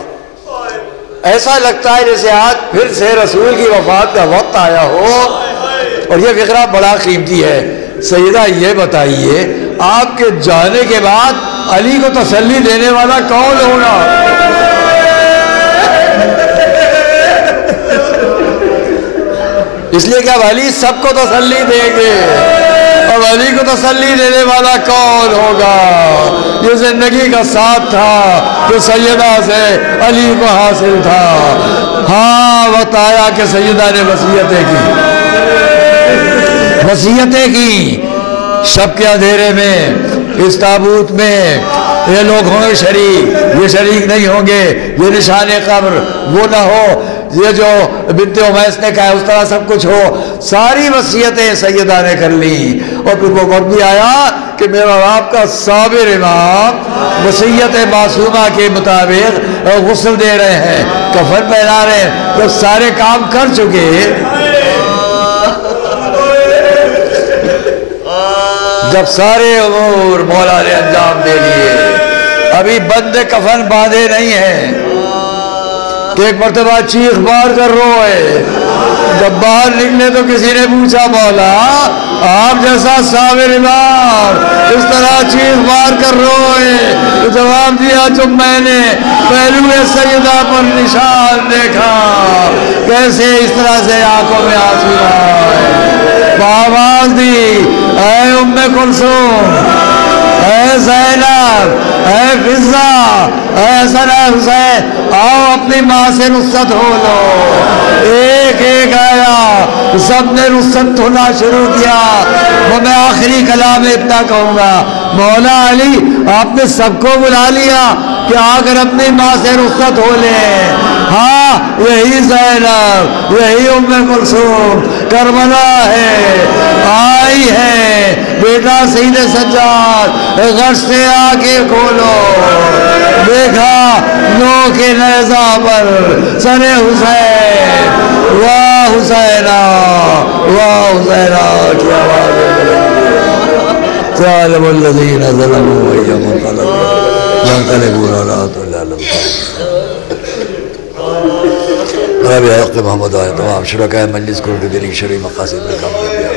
ایسا لگتا ہے جیسے آج پھر سے رسول کی وفات کا وقت آیا ہو۔ اور یہ فقرہ بڑا قیمتی ہے۔ سیدہ یہ بتائیے، آپ کے جانے کے بعد علی کو تسلی دینے والا کون ہوگا؟ اس لیے کہ اب علی سب کو تسلی دیں گے، اب علی کو تسلی دینے والا کون ہوگا؟ یہ زندگی کا ساتھ تھا جو سیدہ سے علی کو حاصل تھا۔ ہاں بتایا کہ سیدہ نے وصیتیں کی، شب کے اندھیرے میں اس تابوت میں یہ لوگ ہوں گے شریک، یہ شریک نہیں ہوں گے، یہ نشان قبر وہ نہ ہو، یہ جو بنت امیس نے کہا اس طرح سب کچھ ہو۔ ساری وصیتیں سیدہ نے کر لی، اور پھر وہ وقت بھی آیا کہ میرا آپ کا صابر امام وصیت معصومہ کے مطابق غسل دے رہے ہیں، کفن پہنا رہے ہیں۔ جب سارے کام کر چکے، جب سارے امور مولا نے انجام دے لیے، ابھی بند کفن باندھے نہیں ہیں کہ ایک مرتبہ چیخ مار کر روئے۔ جب باہر نکلے تو کسی نے پوچھا، مولا آپ جیسا صابر امام اس طرح چیخ مار کر روئے؟ تو جواب دیا، جب میں نے پہلو سیدہ پر نشان دیکھا، کیسے اس طرح سے آنکھوں میں آنسو آئے۔ آواز دی، اے ام کلثوم، اے زینب، اے فضہ، اے حسن اے حسین، آؤ اپنی ماں سے رخصت ہو لو۔ ایک ایک آیا، سب نے رخصت ہونا شروع کیا۔ وہ میں آخری کلام اتنا کہوں گا، مولا علی آپ نے سب کو بلا لیا کہ آ کر اپنی ماں سے رخصت ہو لیں۔ ہاں یہی زینب، یہی ام کلثوم کربلا ہے، آئی ہے، بیٹا سید سجاد غش سے آ کے کھولو۔ دیکھا نو کے نیزہ پر سر حسین، واہ حسینہ واہ حسینہ کی آواز ہے۔ ظالم الذین ظلموا وہی منقلبون علی اعقابہم۔ رب حق محمد آئے تمام شرکائے مجلس کو دلی شرعی مقاصد میں کامیاب دیا۔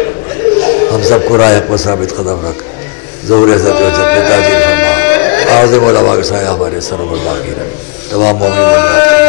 ہم سب کو راہ حق پر ثابت قدم رکھ، ظہور عزت و عزت میں تاجر فرما، عظیم علماء کا سایہ ہمارے سر پر باقی رہے، تمام مومنین